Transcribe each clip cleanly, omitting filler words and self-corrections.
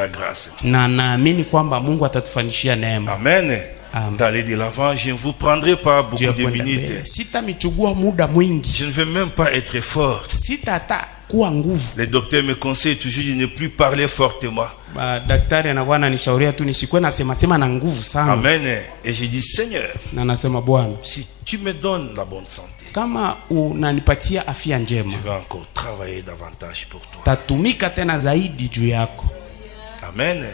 fera grâce. Na naamini kwamba Mungu atatufanyishia neema. Amen. D'aller de l'avant, je ne vous prendrai pas beaucoup de minutes. Sitamichukua muda mwingi. Je ne veux même pas être fort. Sitata kuwa nguvu. Les docteurs me conseillent toujours de ne plus parler fortement. Daktari anakuwa ananishauria tu nisikuwe nasema sema na nguvu sana. Amen. Et je dis Seigneur, na nasema Bwana, si tu me donnes la bonne santé, kama unanipatia afya njema, je vais encore travailler davantage pour toi. Tatumika tena zaidi juu yako. Amen.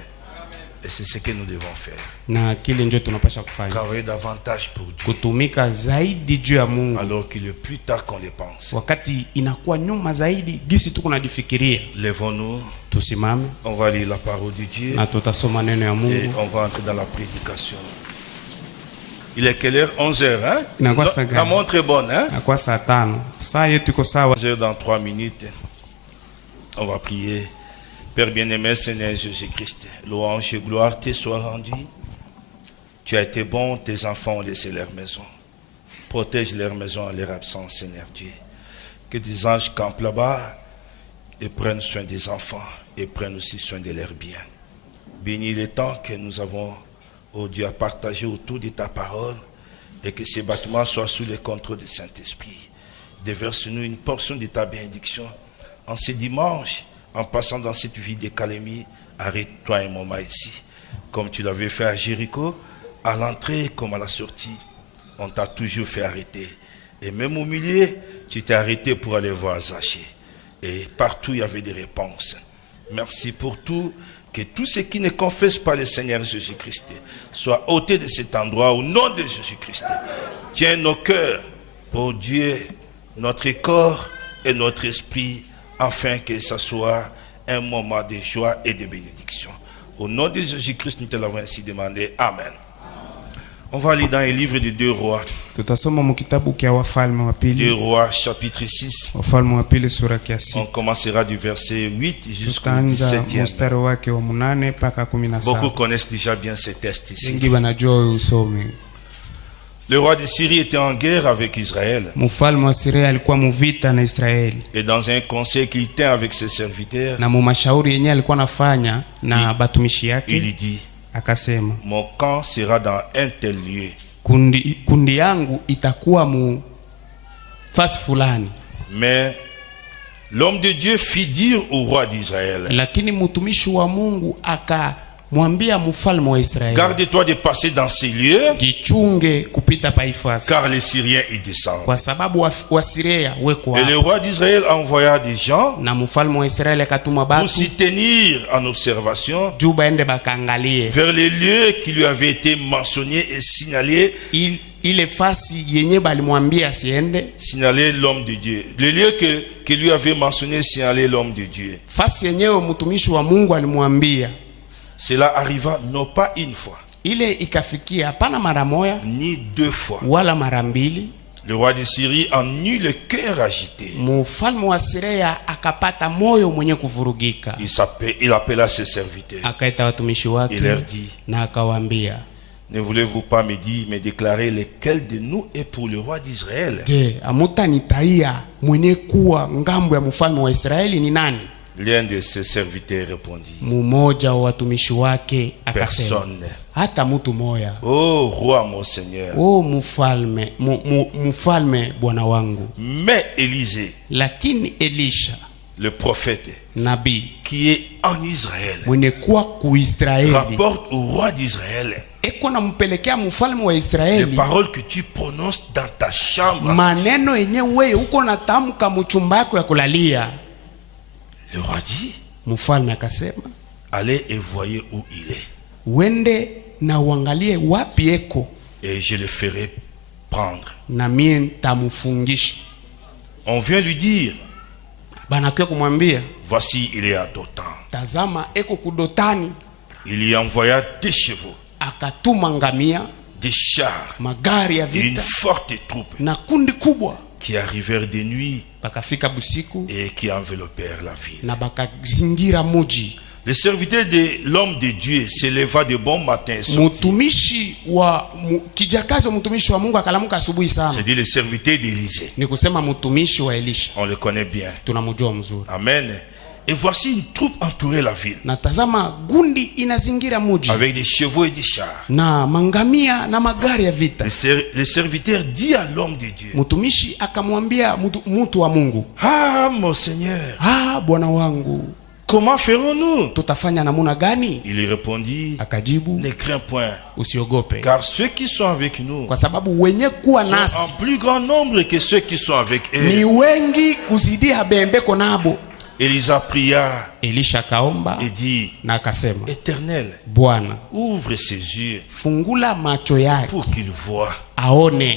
Et c'est ce que nous devons faire. Na kile ndio tunapaswa kufanya. Travailler davantage pour Dieu. Kutumika zaidi juu ya Mungu. Alors qu'il est plus tard qu'on le pense. Wakati inakuwa nyuma zaidi gisi tuko najifikiria. Lèvons-nous. Tusimame. On va lire la parole de Dieu. Na tutasoma neno ya Mungu. Et on va entrer dans la prédication. Il est quelle heure? 11h, hein? La montre est bonne, hein? Inakuwa saa 5. Saa yetu iko sawa. 11h dans 3 minutes. On va prier. Père bien-aimé, Seigneur Jésus-Christ, louange et gloire te soient rendues. Tu as été bon, tes enfants ont laissé leur maison. Protège leur maison à leur absence, Seigneur Dieu. Que des anges campent là-bas et prennent soin des enfants et prennent aussi soin de leurs biens. Bénis les temps que nous avons, oh Dieu, à partager autour de ta parole et que ces bâtiments soient sous le contrôle du Saint-Esprit. Déverse-nous une portion de ta bénédiction en ce dimanche. En passant dans cette vie de calémie, arrête-toi un moment ici. Comme tu l'avais fait à Jéricho, à l'entrée comme à la sortie, on t'a toujours fait arrêter. Et même au milieu, tu t'es arrêté pour aller voir Zachée. Et partout, il y avait des réponses. Merci pour tout. Que tous ceux qui ne confessent pas le Seigneur Jésus-Christ soient ôtés de cet endroit au nom de Jésus-Christ. Tiens nos cœurs, ô Dieu, notre corps et notre esprit, afin que ce soit un moment de joie et de bénédiction. Au nom de Jésus-Christ, nous te l'avons ainsi demandé. Amen. On va aller dans le livre de 2 Rois. 2 Rois, chapitre 6. On commencera du verset 8 jusqu'au 17e. Beaucoup connaissent déjà bien ce texte ici. Le roi de Syrie était en guerre avec Israël. Et dans un conseil qu'il tient avec ses serviteurs, il dit, mon camp sera dans un tel lieu. Kundi yangu itakuwa mu fasi fulani. Mais l'homme de Dieu fit dire au roi d'Israël, lakini mtumishi wa Mungu akamwambia mfalme wa Israeli, garde-toi de passer dans ces lieux, jichunge kupita paifasi, car les Syriens y descendent. Kwa sababu Wasiria weko. Et le roi d'Israël envoya des gens na mfalme wa Israeli akatuma batu pour s'y tenir en observation juu baende bakangalie vers les lieux qui lui avaient été mentionnés et signalés. Ile fasi yenye balimwambia siende, signaler l'homme de Dieu. Le lieu que lui avait mentionné, signaler l'homme de Dieu. Fasi yenyewe mtumishi wa Mungu alimwambia. Cela arriva non pas une fois, ile ikafikia hapana mara moja ni 2 fois, wala mara mbili. Le roi de Syrie en eut le cœur agité. Mfalme wa Syria akapata moyo mwenye kuvurugika. Il appela ses serviteurs. Akaita watumishi wake. Il leur dit, na akawaambia, ne voulez-vous pas me dire, me déclarer lequel de nous est pour le roi d'Israël? Je, amutanitaia mwenye kuwa ngambo ya mfalme wa Israeli ni nani? L'un de ses serviteurs répondit, mmoja wa watumishi wake akasema, personne. Hata mtu moya. Oh roi mon seigneur. Oh mfalme bwana wangu. Mais Élisée, lakini Elisha, le prophète, nabii, qui est en Israël, mwenye kuwa ku Israeli, rapporte au roi d'Israël eko nampelekea mfalme wa Israeli les paroles que tu prononces dans ta chambre, maneno yenye wewe uko natamka mchumba yako ya kulalia. Le roi dit, mfalme akasema, allez et voyez où il est. Wende na uangalie wapi eko, et je le ferai prendre. Na mie nitamufungisha. On vient lui dire, banakuwa kumwambia, voici il est à Dotan. Tazama eko kudotani. Il y envoya des chevaux, akatuma ngamia, des chars, magari ya vita, une forte troupe, na kundi kubwa, qui arrivèrent de nuit bakafika busiku, et qui enveloppèrent la ville. Na bakazingira muji. Le serviteur de l'homme de Dieu se leva de bon matin et sortit. Mtumishi wa kijakazi mtumishi wa Mungu akalamuka asubuhi sana. C'est dit le serviteur d'Élisée. Ni kusema mtumishi wa Elisha. On le connaît bien. Tunamjua mzuri. Amen. Et voici une troupe entourait la ville. Na tazama gundi inazingira muji. Avec des chevaux et des chars. Na mangamia na magari ya vita. Le serviteur dit à l'homme de Dieu. Mutumishi akamwambia mtu wa Mungu. Ah, mon Seigneur. Ah, bwana wangu. Comment ferons-nous? Tutafanya namuna gani? Il lui répondit. Akajibu. Ne crains point. Usiogope. Car ceux qui sont avec nous. Kwa sababu wenye kuwa nasi. Sont en plus grand nombre que ceux qui sont avec eux. Ni wengi kuzidi habembeko nabo. Elisa pria. Elisha kaomba. Et dit. Na akasema. Éternel. Bwana. Ouvre ses yeux. Fungula macho yake. Pour qu'il voie. Aone.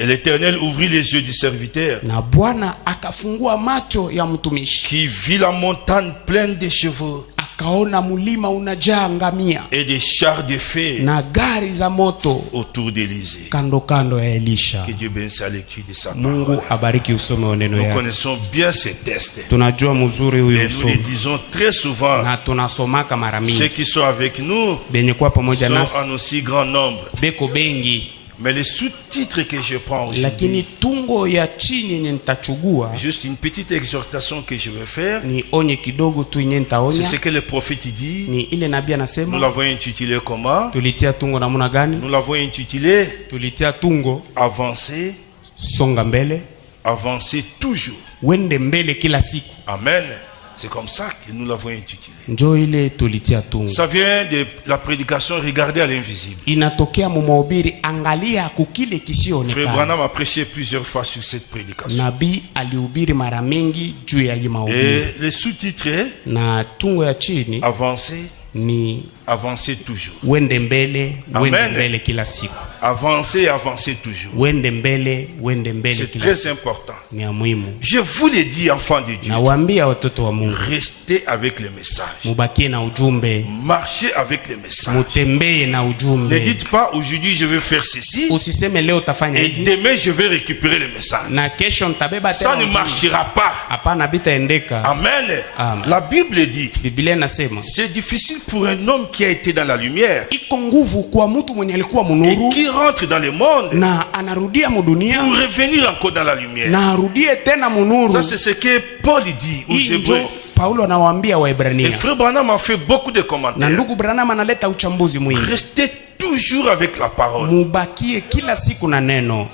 Et l'Éternel ouvrit les yeux du serviteur. Na Bwana akafungua macho ya mtumishi. Qui vit la montagne pleine de chevaux. Akaona mulima unajaa ngamia. Et des chars de feu. Na gari za moto. Autour d'Élisée. Kando kando ya Elisha. Que Dieu bénisse la lecture de sa parole. Mungu abariki usome wa neno yake. Nous connaissons bien ces textes. Tunajua mzuri huyu usome. Et nous les disons très souvent. Na tunasomaka mara mingi. Ceux qui sont avec nous. Benye kwa pamoja nasi. Sont en aussi grand nombre. Beko bengi. Mais les sous-titres que je prends lakini tungo ya chini yenye nitachugua, juste une petite exhortation que je vais faire, ni onye kidogo tu yenye nitaonya. C'est ce que le prophète dit. Ni ile nabii anasema. Nous l'avons intitulé comment? Tulitia tungo namuna gani? Nous l'avons intitulé. Tulitia tungo. Avancer. Songa mbele. Avancer toujours. Wende mbele kila siku. Amen. C'est comme ça que nous l'avons intitulé. Njo ile tulitia tungo. Ça vient de la prédication Regardez à l'invisible. Inatokea mu mahubiri angalia kukile kisionekana. Frère Branham a prêché plusieurs fois sur cette prédication. Nabii alihubiri mara mengi juu ya hii mahubiri. Et les sous-titres na tungo ya chini avancer ni avancer toujours. Wende mbele kila siku. Avancer, avancer toujours. Wende mbele kila siku. C'est très important. Ni ya muhimu. Je vous l'ai dit, enfants de Dieu. Nawaambia watoto wa Mungu. Restez avec le message. Mubakie na ujumbe. Marchez avec le message. Mutembee na ujumbe. Ne dites pas aujourd'hui je vais faire ceci. Usiseme leo utafanya hivi. Et demain je vais récupérer le message. Na kesho nitabeba tena. Ça ne marchera pas. Hapana, bitaendeka. Amen. Amen. La Bible dit. Biblia inasema. C'est difficile pour un homme qui a été dans la lumière. Iko nguvu kwa mtu mwenye alikuwa munuru. Et qui rentre dans le monde. Na anarudia mu dunia. Pour revenir encore dans la lumière. Na arudie tena munuru. Ça c'est ce que Paul dit aux Hébreux. Paulo anawaambia Waebrania. Et frère Branham a fait beaucoup de commentaires. Na ndugu Branham analeta uchambuzi mwingi. Restez toujours avec la parole. Mubakie kila siku na neno.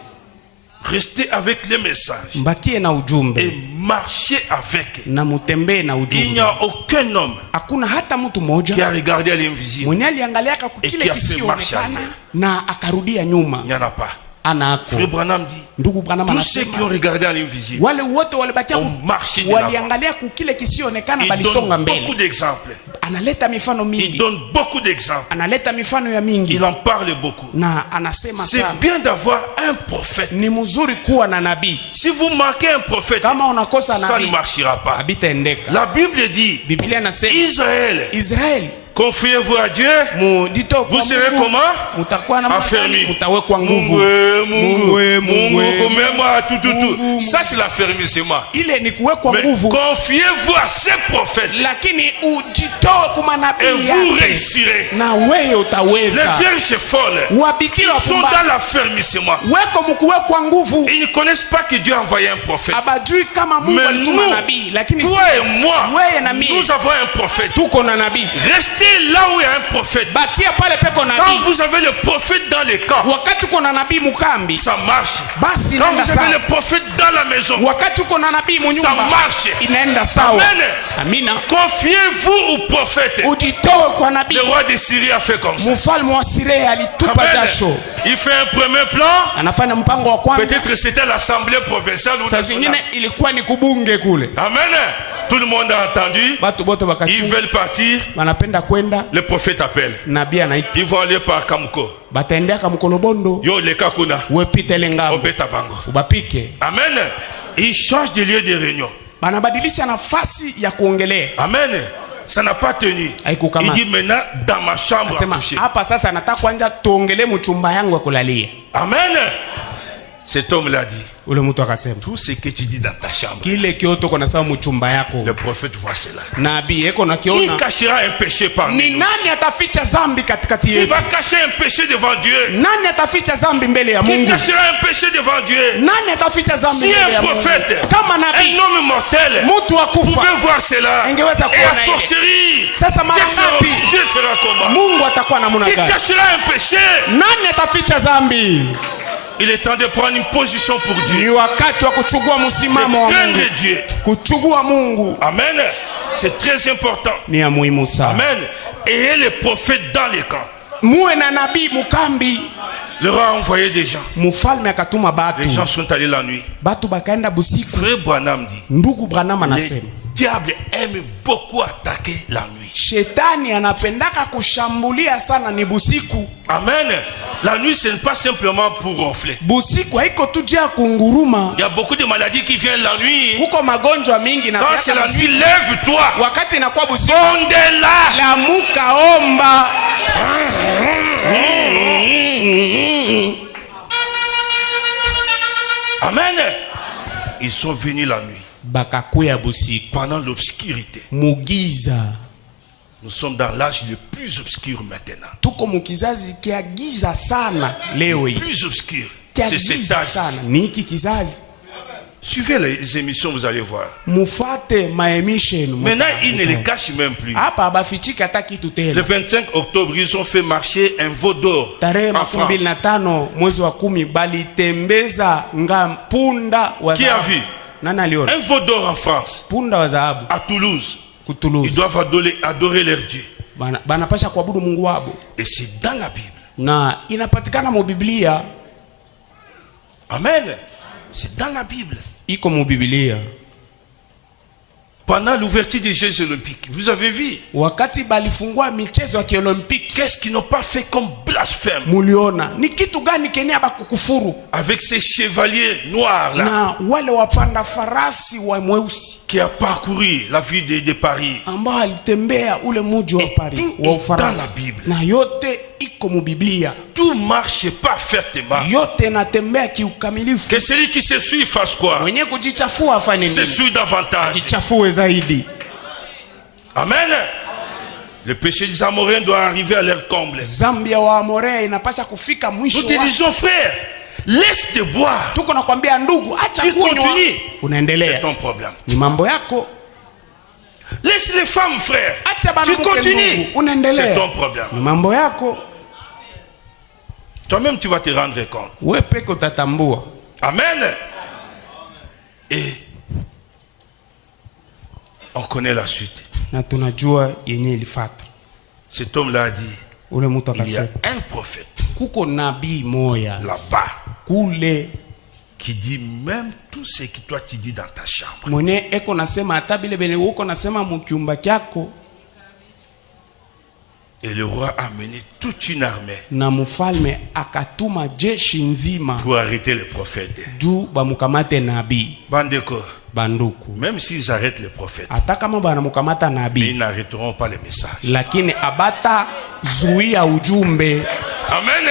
Restez avec les messages. Mbakie na ujumbe. Et marchez avec. Na mutembee na ujumbe. Il n'y a aucun homme. Hakuna hata mtu mmoja. Qui a regardé à l'invisible. Mwenye aliangalia kile kisionekana na akarudia nyuma. Il n'y en a pas. Anako. Frère Branham dit. Ndugu Branham tous ceux qui ont regardé à l'invisible. Wale wote walibakia waliangalia kile kisionekana balisonga mbele. Beaucoup d'exemples. Analeta mifano mingi. Il donne beaucoup d'exemples. Analeta mifano ya mingi. Il en parle beaucoup. Na anasema c'est bien d'avoir un prophète. Ni mzuri kuwa na nabii. Si vous manquez un prophète, kama unakosa nabii, ça ne marchera pas. Habitaendeka. La Bible dit. Biblia inasema Israël. Confiez-vous à Dieu. Vous serez comment? Affermis. Mungu. Ça c'est l'affermissement. Mais confiez-vous à ces prophètes. Et vous réussirez. Les vierges folles sont dans l'affermissement. Ils ne connaissent pas que Dieu a envoyé un prophète. Mais nous, toi et moi, nous avons un prophète. Restez là où il y a un prophète. Quand vous avez le prophète dans les camps, ça marche. Quand vous avez le prophète dans la maison, ça marche. Amen. Confiez-vous au prophète. Le roi de Syrie a fait comme ça. Amen. Il fait un premier plan. Peut-être c'était l'assemblée provinciale ou nationale. Amen. Tout le monde a entendu. Ils veulent partir. Le prophète appelle. Ils vont aller par Kamuko. Yo le kakuna. Obeta bango. Amen. Ils changent de lieu de réunion. Amen. Ça n'a pas tenu. Il dit maintenant dans ma chambre à coucher. Amen. Cet homme l'a dit. Ule mtu akasema, Tout ce que tu dis dans ta chambre, kile kioto kona sawa mchumba yako. le prophète voit cela. Nabii eko na Qui kiona. cachera un péché parmi Ni nous? nani ataficha zambi katikati Qui yetu? va cacher un péché devant Dieu? Nani ataficha zambi mbele ya Qui Mungu? cachera un péché devant Dieu? Nani ataficha zambi Si mbele ya un Mungu? prophète, Kama un nabii, homme mortel, mtu wa kufa pouvait voir cela, ingeweza et à kuona ile. sorcerie, Sasa mara ngapi Dieu fera comment? Mungu atakuwa namna Qui gani? cachera un péché? Nani ataficha zambi? Il est temps de prendre une position pour Ni Dieu. wakati wa kuchukua msimamo wa Mungu. Craindre Dieu. Kuchukua Mungu Amen. C'est très important. ni ya muhimu sana. Amen. Ayez les prophètes dans les camps. Muwe na nabii mukambi. Le roi a envoyé des gens. Mfalme akatuma batu. Les gens sont allés la nuit. Batu bakaenda busiku. Frère Branham dit, Ndugu Branham le anasema, diable aime beaucoup attaquer la nuit. Shetani anapendaka kushambulia sana ni busiku. Amen. La nuit, ce n'est pas simplement pour ronfler. Busiku haiko tu jia kunguruma. Il y a beaucoup de maladies qui viennent la nuit. Kuko magonjwa mingi na Quand c'est la nuit, lève-toi. wakati inakuwa busiku. Ondez-la. Lamuka omba. Amen. Ils sont venus la nuit. Bakakuya busiku. Pendant l'obscurité. Mugiza. Nous sommes dans l'âge le plus obscur maintenant. Tuko mukizazi kia giza sana leo hii. Plus obscur. Kia C'est cet giza âge. sana. Ni hiki kizazi. Suivez les émissions, vous allez voir. Mufate maemission. Maintenant, ils ne les cachent même plus. Hapa abafichiki hata kitu Le tena. 25 octobre, ils ont fait marcher un veau d'or Tarehe en France. 25 mwezi wa 10 balitembeza punda wa Qui a dhahabu. vu? Nani aliona? Un veau d'or en France, Punda wa dhahabu à Toulouse. Ils kutuluzu. doivent adorer leur Dieu. Banapasha kuabudu Mungu wabo. Et c'est dans la Bible. Na inapatikana mu Biblia. Amen. C'est dans la Bible. Iko mu Biblia. Pendant l'ouverture des Jeux Olympiques, vous avez vu? Wakati balifungua michezo ya Olimpiki. Qu'est-ce qu'ils n'ont pas fait comme blasphème? Muliona ni kitu gani kenya bakukufuru? Avec ces chevaliers noirs là, Na wale wapanda farasi wa mweusi qui a parcouru la ville de Paris. ambao alitembea ule muji wa Paris tout wa est Ufaransa. dans la Bible. Na yote iko mu Biblia. Tout marche parfaitement. Yote natembea kiukamilifu. Que celui qui se suit fasse quoi? Mwenye kujichafua afanye Se nini? suit davantage. Jichafue zaidi. Amen. Le péché des Amoréens doit arriver à leur comble. Zambia wa Amorea inapasha kufika Nous mwisho te wake. disons, frère, laisse te boire. Tuko nakwambia ndugu, acha Tu kunywa. continues. C'est Unaendelea. ton problème. Ni mambo yako. Laisse les femmes, frère. Acha Tu banamuke continues. ndugu. Unaendelea. C'est ton problème. Ni mambo yako. Toi-même, tu vas te rendre compte. Wewe peke utatambua. Amen. Et on connaît la suite. Na tunajua yenye ilifata. Cet homme-là a dit, Ule mtu il y a akasema, un prophète kuko nabii moya là-bas kule qui dit même tout ce que toi tu dis dans ta chambre. mwenye eko nasema hata bile bele uko nasema mukiumba kyako. Et le roi a mené toute une armée Na mfalme akatuma jeshi nzima pour arrêter les prophètes. juu bamukamate nabii. Bandeko, Banduku, même s'ils arrêtent les prophètes, hata kama banamukamata mais nabii, ils n'arrêteront pas les messages. lakini abata zuia ujumbe. Amen.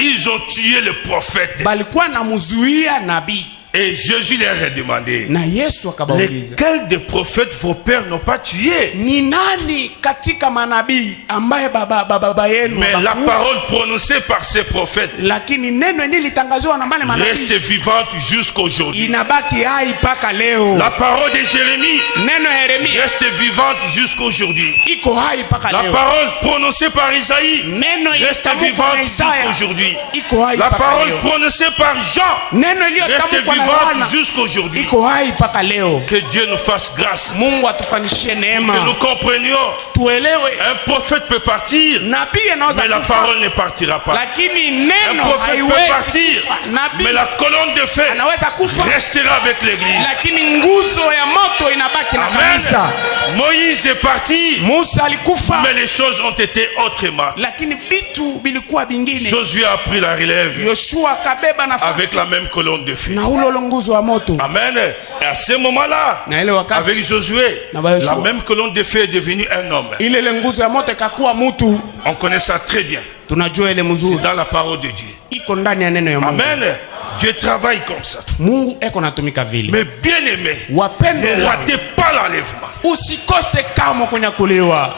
Ils ont tué le prophète. Balikuwa na muzuia nabii. Et Jésus leur a demandé, Na Yesu akabauliza, lesquels des prophètes vos pères n'ont pas tué? ni nani katika manabii ambaye baba yenu Mais la habakuua? parole prononcée par ces prophètes Lakini neno yenyewe litangaziwa na mane reste manabii vivante jusqu'aujourd'hui. inabaki hai mpaka leo. La parole de Jérémie Neno ya Yeremia reste vivante jusqu'aujourd'hui. iko hai mpaka La leo. parole prononcée par Isaïe Neno reste iliyotamkwa na vivante Isaya jusqu'aujourd'hui. iko hai La mpaka parole leo. prononcée par Jean Neno reste iliyotamkwa na Yohana vivante jusqu'aujourd'hui. iko hai mpaka leo. Que Dieu nous fasse grâce. Mungu atufanishie Que nous neema. comprenions. Tuelewe Un prophète peut partir, nabii anaweza mais la kufa, parole ne partira pas. lakini Un neno prophète peut haiwezi partir, kufa. Nabii mais la colonne de feu anaweza kufa, restera avec l'église. lakini nguzo ya moto inabaki na kanisa. Amen. Moïse est parti, Musa alikufa, mais les choses ont été autrement. lakini bitu bilikuwa bingine. Josué a pris la relève Yoshua akabeba avec nafasi la même colonne de feu. na ule nguzo wa moto. Amen. Et à ce moment-là, Na ile wakati avec Josué, Na ba Yoshua. la même colonne de feu est devenue un homme. ile nguzo ya moto ikakuwa mtu. On connaît ça très bien. Tunajua ile C'est mzuri dans la parole de Dieu. iko ndani ya neno ya Mungu. Amen. Dieu travaille comme ça. Mungu eko natumika vile. Mais bien aimé, Wapendo ne wangu, ratez pas l'enlèvement. usikose kama kunyakuliwa.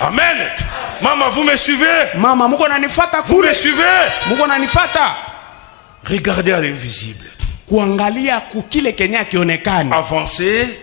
Amen. Maman, vous me suivez? Mama, muko nanifata Vous me kule? suivez? Muko nanifata? Regardez à l'invisible. Kuangalia kukile Kenya kionekani. Avancez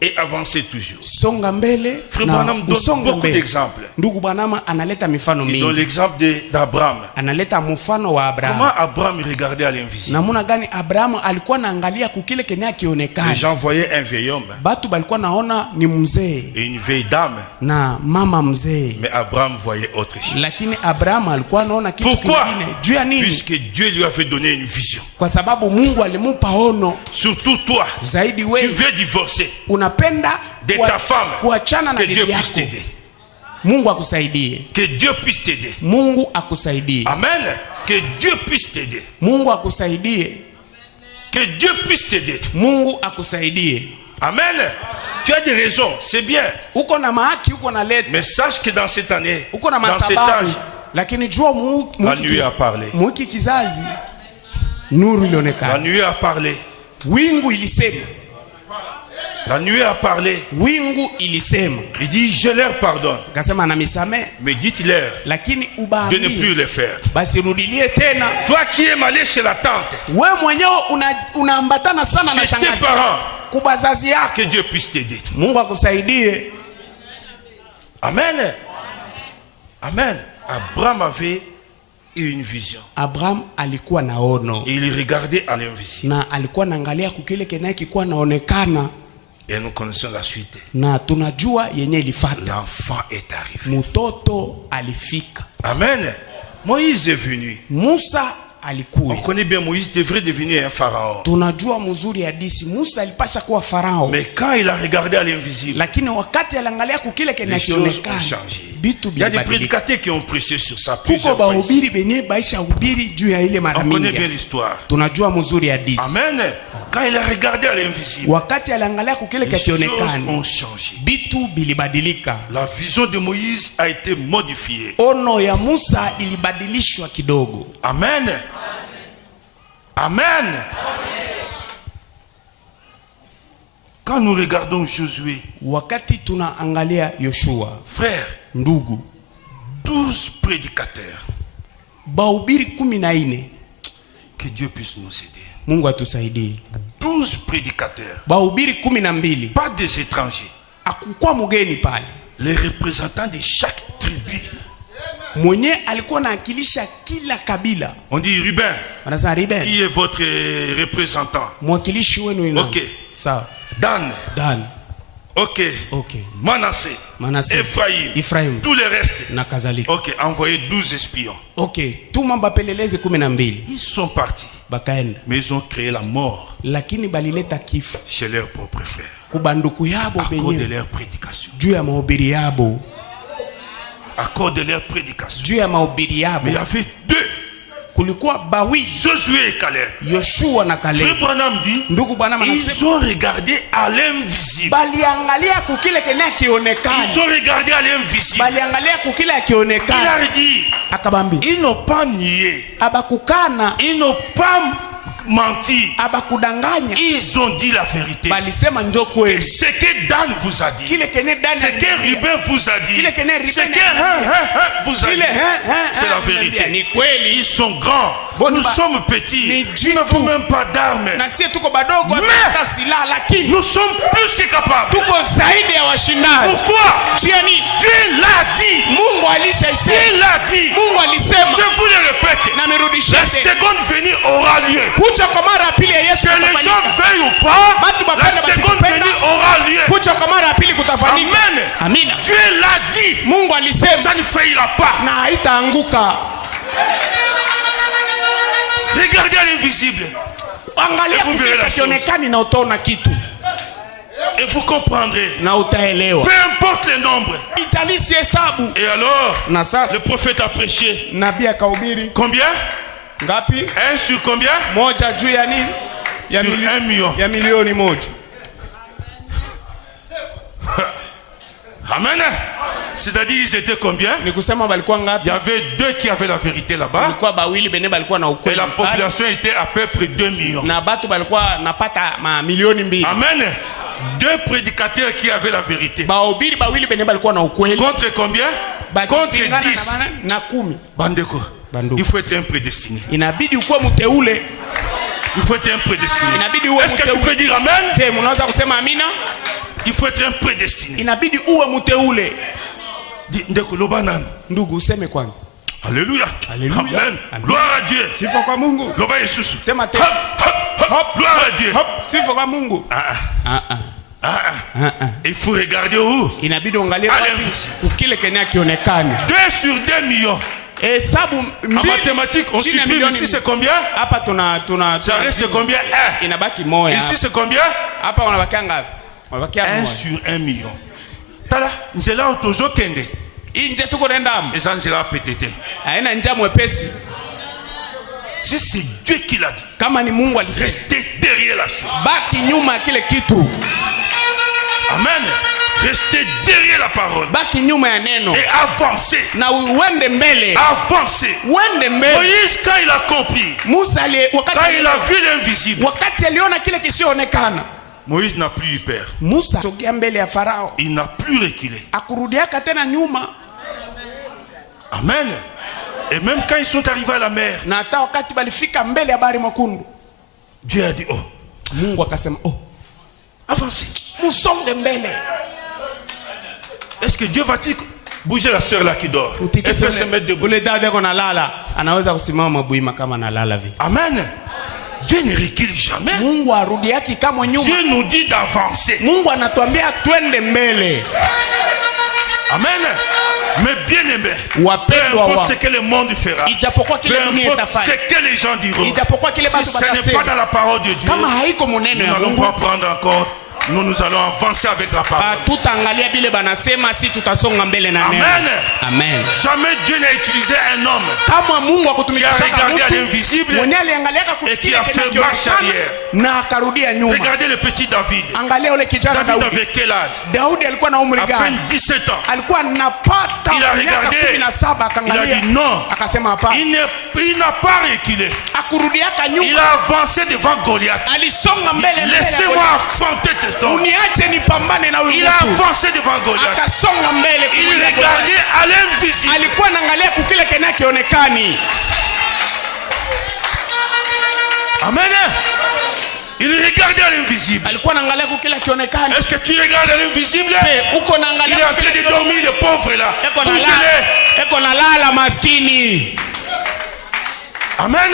et avancez toujours. Songa mbele Frère na Branham donne usonga beaucoup mbele. d'exemples. Ndugu Branham analeta mifano Il donne mingi. l'exemple d'Abraham. Analeta mfano wa Comment Abraham. Abraham regardait à l'invisible? Namuna gani Abraham alikuwa naangalia kukile Kenya Les kionekani. gens voyaient un vieil homme Batu balikuwa naona ni mzee et une vieille dame. na mama mzee. Mais Abraham voyait autre chose. Lakini Abraham alikuwa anaona kitu Pourquoi? kingine. Juu ya nini? Puisque Dieu lui avait donné une vision. Kwa sababu Mungu alimupa ono. Surtout toi, Zaidi tu wewe veux divorcer unapenda de ta femme. kuachana na Que Dieu bibi puisse yako. t'aider. Mungu akusaidie. Que Dieu puisse t'aider. Mungu akusaidie. Amen. Que Dieu puisse t'aider. Mungu akusaidie. Que Dieu puisse t'aider. Mungu akusaidie. Amen. Tu as des raisons, c'est bien. Uko na mahaki, uko na leta, Mais sache que dans cette année, uko na dans cet masababu. âge, Lakini jua la nuit a parlé. muiki kizazi nuru La ilionekana. nuit a parlé. Wingu ilisema. La nuit a parlé. Wingu ilisema. Il dit, je leur pardonne. Akasema na misame, Mais dites-leur lakini de ne ubaambie plus le faire. basi rudilie tena. Toi qui aimes aller chez la tante, Wewe mwenyewe unaambatana sana na chez tes shangazi parents, kubazazi yako. que Dieu puisse t'aider. Mungu akusaidie. Amen. Amen. Abraham avait une vision. Abraham alikuwa na ono Et il regardait à l'invisible. na alikuwa naangalia kukile kenye kilikuwa naonekana, Et nous connaissons la suite. na tunajua yenye ilifata. L'enfant est arrivé. Mtoto alifika. Amen. Moïse est venu. Musa On alikuwa. connaît bien Moïse devrait devenir un pharaon. Tunajua mzuri hadisi Musa alipasha kuwa farao. Mais quand il a regardé à l'invisible, Lakini wakati aliangalia kukile les kenye choses ont kionekana, changé. bitu Il y a des bilibadilika. prédicateurs qui ont prêché sur ça Kuko plusieurs fois. ici. bahubiri benye baisha hubiri juu ya ile mara On connaît bien mingi. l'histoire. Tunajua mzuri hadisi. Amen. Quand il a regardé à l'invisible, Wakati aliangalia kukile les choses kionekana, ont changé. bitu bilibadilika. La vision de Moïse a été modifiée. Ono ya Musa ilibadilishwa kidogo. Amen. Amen. Quand nous regardons Josué, Wakati tunaangalia Yoshua, frère, ndugu, 12 prédicateurs, bahubiri 14, que Dieu puisse nous aider. Mungu atusaidie. 12 prédicateurs, Bahubiri 12, pas des étrangers, akukua mgeni pale, les représentants de chaque tribu. mwenye alikuwa naakilisha kila kabila. On dit Ruben, Wanasema Ruben, qui est votre représentant? mwakilishi wenu ni nani? Ok. Sawa. Dan, Dan, ok. okay. Manassé, Manasseh, Ephraim, tous les restes. na kadhalika. Ok, envoyez 12 espions. Okay, tuma bapelelezi 12 Ils sont partis, bakaenda, mais ils ont créé la mort lakini balileta kifo chez leurs propres frères kubanduku yabo à cause de benyewe leur prédication. juu ya mahubiri yabo, À cause de leur prédication. juu ya mahubiri yabo. Mais il y avait deux, Kulikuwa bawi, Josué et Caleb. Yoshua na Frère Caleb. Branham dit, Ndugu Branham anasema ils ont regardé à l'invisible. baliangalia kukile kenye Ils kionekana, ont regardé à l'invisible. baliangalia kukile Il kionekana. a dit, Akabambi ils n'ont pas nié, abakukana, ils n'ont pas menti, abakudanganya, ils ont dit la vérité. balisema ndio Et kweli. ce que Dan vous a dit, Kile kenye Dani ce que aliambia, Ruben vous a dit, Kile kene Ruben ce que vous a Kile, dit, c'est la aliambia, vérité. ni kweli. Ils sont grands, Bon, nous ba- sommes petits, ni nous n'avons jitu. même pas d'armes. Na sie tuko badogo Mais- hata silaha, lakini Nous sommes plus que capables. tuko zaidi ya washindaji. Pourquoi? Juu ya nini? Dieu l'a dit. Mungu alishaisema, Dieu l'a dit. Mungu alisema, Je vous le répète. na mirudishie La tena. seconde venue aura lieu. Kuja kwa mara ya pili ya Yesu Que les gens kutafanyika. veuillent ou pas, Batu la bapende seconde basipenda. venue aura lieu. Kuja kwa mara ya pili kutafanyika. Amen. Amina. Dieu l'a dit. Mungu alisema Ça ne faillira pas. na haitaanguka. Regardez à l'invisible Angalia Vous verrez la kionekani na utaona kitu et vous comprendrez. na utaelewa. Peu importe le nombre. Italisi hesabu. Et alors, Na sasa le prophète a prêché. nabii akahubiri Combien? ngapi? 1 sur combien? Moja juu ya nini? Ya Sur 1 million. ya milioni moja. Amen. C'est-à-dire, ils étaient combien? Ni kusema balikuwa Il ngapi? y avait 2 qui avaient la vérité là-bas. Balikuwa bawili bene balikuwa na Et ukweli. la population était à peu près 2 millions. Na batu balikuwa napata milioni 2. Amen. 2 prédicateurs qui avaient la vérité. Bahubiri bawili bene balikuwa na ukweli. Contre combien? Contre 10. Na 10. Bandeko. Banduku. Il faut être un prédestiné. Inabidi ukuwe mteule. Il faut être un prédestiné. Inabidi uwe Est-ce que tu peux dire amen? Je, mnaweza kusema amina? Il faut être un prédestiné. Inabidi uwe mteule. Ndeko lobanan. Ndugu useme kwanza. Alléluia. Alléluia. Amen. Amen. Gloire à Dieu. Sifa kwa Mungu. Loba Yesusu. Sema tena. Hop. Gloire à Dieu. Hop, sifa kwa Mungu. Il faut regarder où? Inabidi uangalie wapi kile kenye kionekane. 2 sur 2 millions. Hesabu En mathématiques, on supprime ici c'est combien? Hapa tuna Ça reste combien? 1. Inabaki moja. Ici c'est combien? Hapa unabakia ngapi? Unabakia 1 moja. sur 1 million. Tala, nzela otozo kende. Nje tuko nenda hapo. Et ça nzela pétété. Haina njia mwepesi. Si c'est Dieu qui l'a dit. Kama ni Mungu alisema. Restez derrière la chose. Baki nyuma kile kitu. Amen. Restez derrière la parole. Baki nyuma ya neno. Et avancez. Na uende mbele. Avancez. Uende mbele. Moïse, quand il a compris, Musa quand il a vu l'invisible, wakati aliona kile kisionekana, Moïse n'a plus eu peur. Musa sogea mbele ya Farao. Il n'a plus reculé. Akurudiaka tena nyuma. Amen. Et même quand ils sont arrivés à la mer, Na hata wakati balifika mbele ya bahari mwekundu, Dieu a dit, oh, Mungu akasema, oh, avancez. musonge mbele. Est-ce que Dieu va-t-il bouger la sœur là qui dort? Elle peut se mettre debout. Ule dada yako nalala, anaweza kusimama buima kama nalala vile. Amen. Dieu ne recule jamais. Mungu arudi yake kama nyuma. Dieu nous dit d'avancer. Mungu anatuambia twende mbele. Amen. Mais bien aimé, peu importe ce que le monde fera, Ijapokuwa kile peu dunia importe itafanya. ce que les gens diront, Ijapokuwa kile si batu ce n'est batasema. pas dans la parole de Dieu, Kama haiko muneno nous ya n'allons Mungu, pas prendre en compte. Nous allons avancer avec la parole. tutaangalia bile banasema, si tutasonga mbele na neno. Amen. Amen. Jamais Dieu n'a utilisé un homme Kama Mungu akutumikisha qui a regardé à mtu l'invisible mwenye aliangalia et qui a fait marche arrière. na akarudia nyuma. Regardez le petit David. Angalia ule kijana David Daudi. avait quel âge? Daudi alikuwa na umri À peine gani? 17 ans. Alikuwa anapata Il a miaka regardé. 17, Il a akaangalia. dit non. Akasema hapana. Il n'a pas reculé. Akurudiaka Il nyuma. a avancé devant Goliath. Alisonga mbele. Laissez-moi affronter cet homme. Uniache nipambane na huyu Il a mtu. avancé devant Goliath. Akasonga mbele. Il kumwendea regardait Goliath. à l'invisible. Alikuwa anaangalia kukile kenye kionekani. Amen. Il regardait à l'invisible. Alikuwa anaangalia kukile kionekani. Est-ce que tu regardes à l'invisible? Uko Il naangalia est en train de dormir, le pauvre là. Eko na lala maskini. Amen.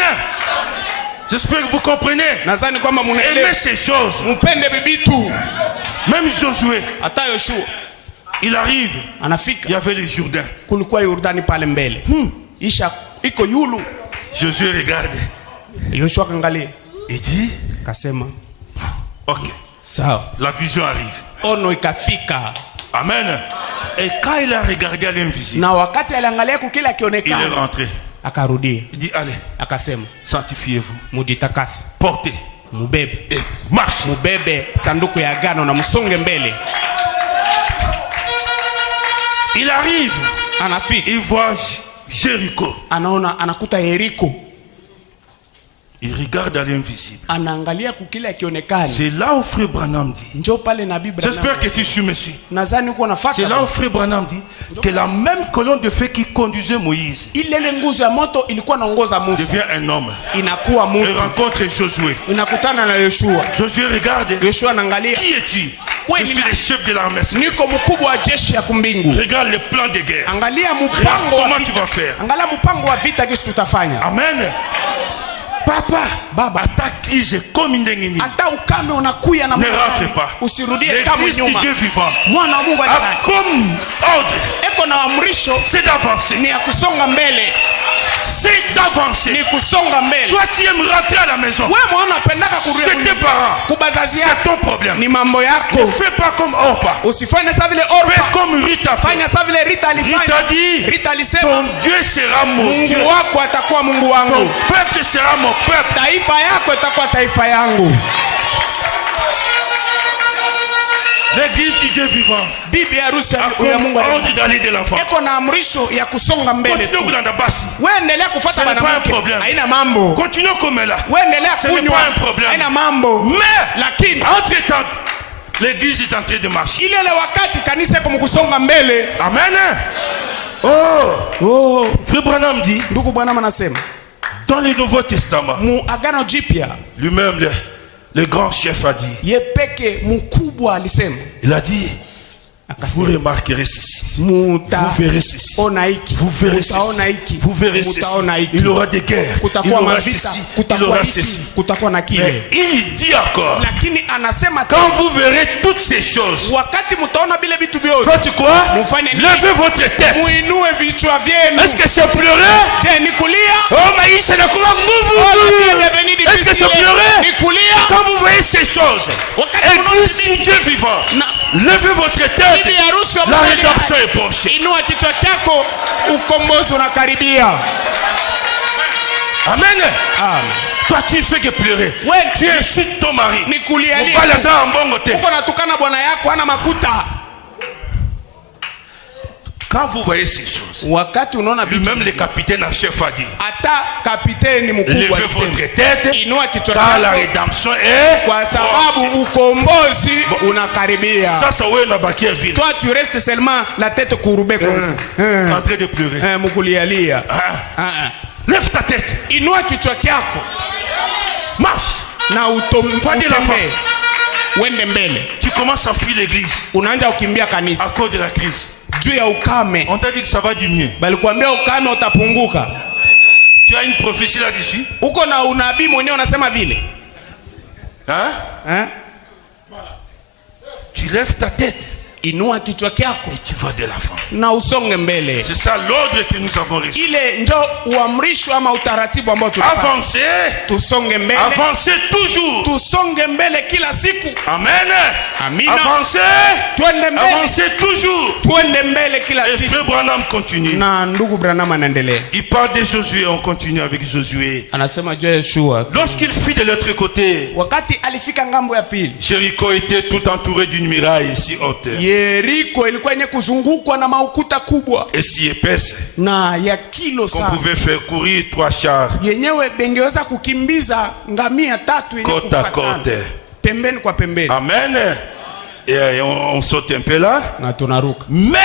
J'espère que vous comprenez. Nadhani kwamba Aimez munaelewa. ces choses. Mpende bibitu. Même Josué, Hata Yoshua il arrive. anafika. Il y avait les Jourdains. Kulikuwa Yordani pale mbele. Isha iko yulu. Josué regarde. Yoshua kaangalia. Il dit, Kasema, ok, sawa. la vision arrive. Ono ikafika. Amen. Et quand il a regardé à l'invisible, Na wakati aliangalia kukile il est kionekana, rentré. akarudia. Il dit, allez, Akasema, sanctifiez-vous, mujitakase, portez mubebe. et marchez. Mubebe sanduku ya agano na msonge mbele. Il arrive, Anafika. il voit Jéricho. Anakuta Yeriko. Il regarde à l'invisible. Anaangalia kukile kionekana. C'est là où Frère Branham dit. Njoo pale na Biblia. J'espère que tu suis, monsieur. Nadhani uko nafuata. C'est là où Frère Branham dit que la même colonne de feu qui conduisait Moïse Ile nguzo ya moto ilikuwa inaongoza Musa. devient un homme. Inakuwa Il mtu. rencontre Josué. Inakutana na Yoshua. Josué regarde. Yoshua anaangalia. Qui es-tu? Ouais, Je suis le chef de l'armée. Niko mkubwa wa jeshi ya kumbingu. Regarde le plan de guerre. Angalia Regarde mpango wa comment tu vita. vas faire. Angalia mpango wa vita kisi tutafanya. Amen. Papa, Baba, ta crise comme une dengue. hata ukame unakuya na Ne rentre pas. usirudie kama L'église du nyuma. Dieu vivant Mwana wa Mungu a comme ordre, eko na amrisho c'est d'avancer. ni ya kusonga mbele. C'est d'avancer. Ni kusonga mbele. Toi, tu aimes rentrer à la maison. Wewe mwana unapendaka kurudia C'est tes parents. kubazazi C'est yako. ton problème. Ni mambo Ne yako. fais pas comme Orpa. Usifanye sawa vile Fais Orpa. comme Rita fait. Fanya sawa vile Rita alifanya. Rita dit, Rita alisema ton Dieu sera mon Dieu. Mungu wako atakuwa Mungu Ton wangu. peuple sera mon peuple. Taifa yako itakuwa taifa yangu. L'église du Dieu vivant bibi harusi a ya comme Mungu ordre d'aller de l'enfant. eko na amrisho ya kusonga mbele Continue tu. kulanda basi. Wewe endelea kufuata Ce n'est pas un mwanamke, problème. haina mambo. Continue comme là. Wewe endelea Ce n'est kunywa, pas un problème. haina mambo. Mais Lakini entre-temps, l'église est en train de marcher. ile wakati kanisa iko mkusonga mbele. Amen. Oh, Frère Branham dit Ndugu Bwana anasema dans le Nouveau Testament, mu agano jipya, lui-même le grand chef a dit, ye peke mkubwa alisema, il a dit, vous akasema remarquerez ceci, muta vous verrez ceci, ona hiki, vous verrez mutaona ceci, hiki, vous verrez ceci. mutaona hiki. Il aura des guerres, il Kutakuwa aura mavita, ceci, il kutakuwa aura hiki, ceci. kutakuwa na Mais kile. il dit encore, Lakini anasema quand vous verrez toutes ces choses, wakati mutaona bile vitu vyote, faites quoi? mufanye nini? Levez votre tête. Muinue vichwa vyenu. Est-ce que c'est pleurer? Je ni kulia? Oh, mais c'est la couleur Est-ce que c'est pleurer? Ni kulia? Quand vous voyez ces choses, Église du Dieu vivant, levez votre tête. Bibi harusi wa La Mungu rédemption est proche. inua kichwa chako, ukombozi unakaribia. Amen. Amen. Toi, tu ne fais que pleurer. Ouais. Tu insultes ton mari. Ni kulialia. Mobala za mbongo te. Uko natukana bwana yako ana makuta. Quand vous voyez ces choses, Wakati unaona vitu, lui-même le capitaine en chef a dit, hata kapiteni mkubwa levez alisema, votre tête, inua kichwa car la chako rédemption est kwa sababu ukombozi unakaribia. Ça, ouais, on a bâti à ville. Toi tu restes seulement la tête courbée comme ça. En train de pleurer. Mkulialia. Lève ta tête. Inua kichwa chako Marche. na Fadi la utembee. Wende mbele. Tu commences à fuir l'église Unaanza kukimbia à kanisa cause de la crise. juu ya ukame. On t'a dit que ça va diminuer. Balikuambia ukame utapunguka. Tu as une prophétie là-dessus? Uko na unabii mwenyewe unasema vile. Hein? Tu lèves ta tête Inua kichwa chako et tu vas de l'avant. na usonge mbele. C'est ça l'ordre que nous avons reçu. Ile ndio uamrisho ama utaratibu ambao tunapata. Avancer. Tusonge mbele. Avancer toujours. Tusonge mbele kila siku. Amen. Amina. Avancer. Twende mbele. Avancer toujours. Twende mbele kila Et siku. Frère Branham continue. Na ndugu Branham anaendelea. Il parle de Josué, on continue avec Josué. Anasema Joshua. Lorsqu'il fit de l'autre côté, Wakati alifika ngambo ya pili, Jéricho était tout entouré d'une muraille si haute Yeriko ilikuwa yenye kuzungukwa na maukuta kubwa et si épaisse na ya kilo qu'on sana. pouvait faire courir 3 chars Yenyewe bengeweza kukimbiza ngamia 3 yenye côte à kufuatana. côte. Pembeni kwa pembeni. Amen. Et on saute un peu là. Na tunaruka. Mais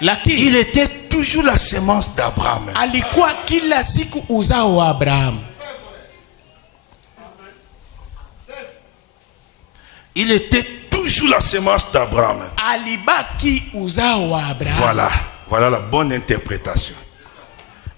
Lakini il était toujours la sémence d'Abraham. alikuwa kila siku uzao wa Abrahamu. Il était toujours la sémence d'Abraham. Alibaki uzao wa Abrahamu. Voilà la bonne interprétation.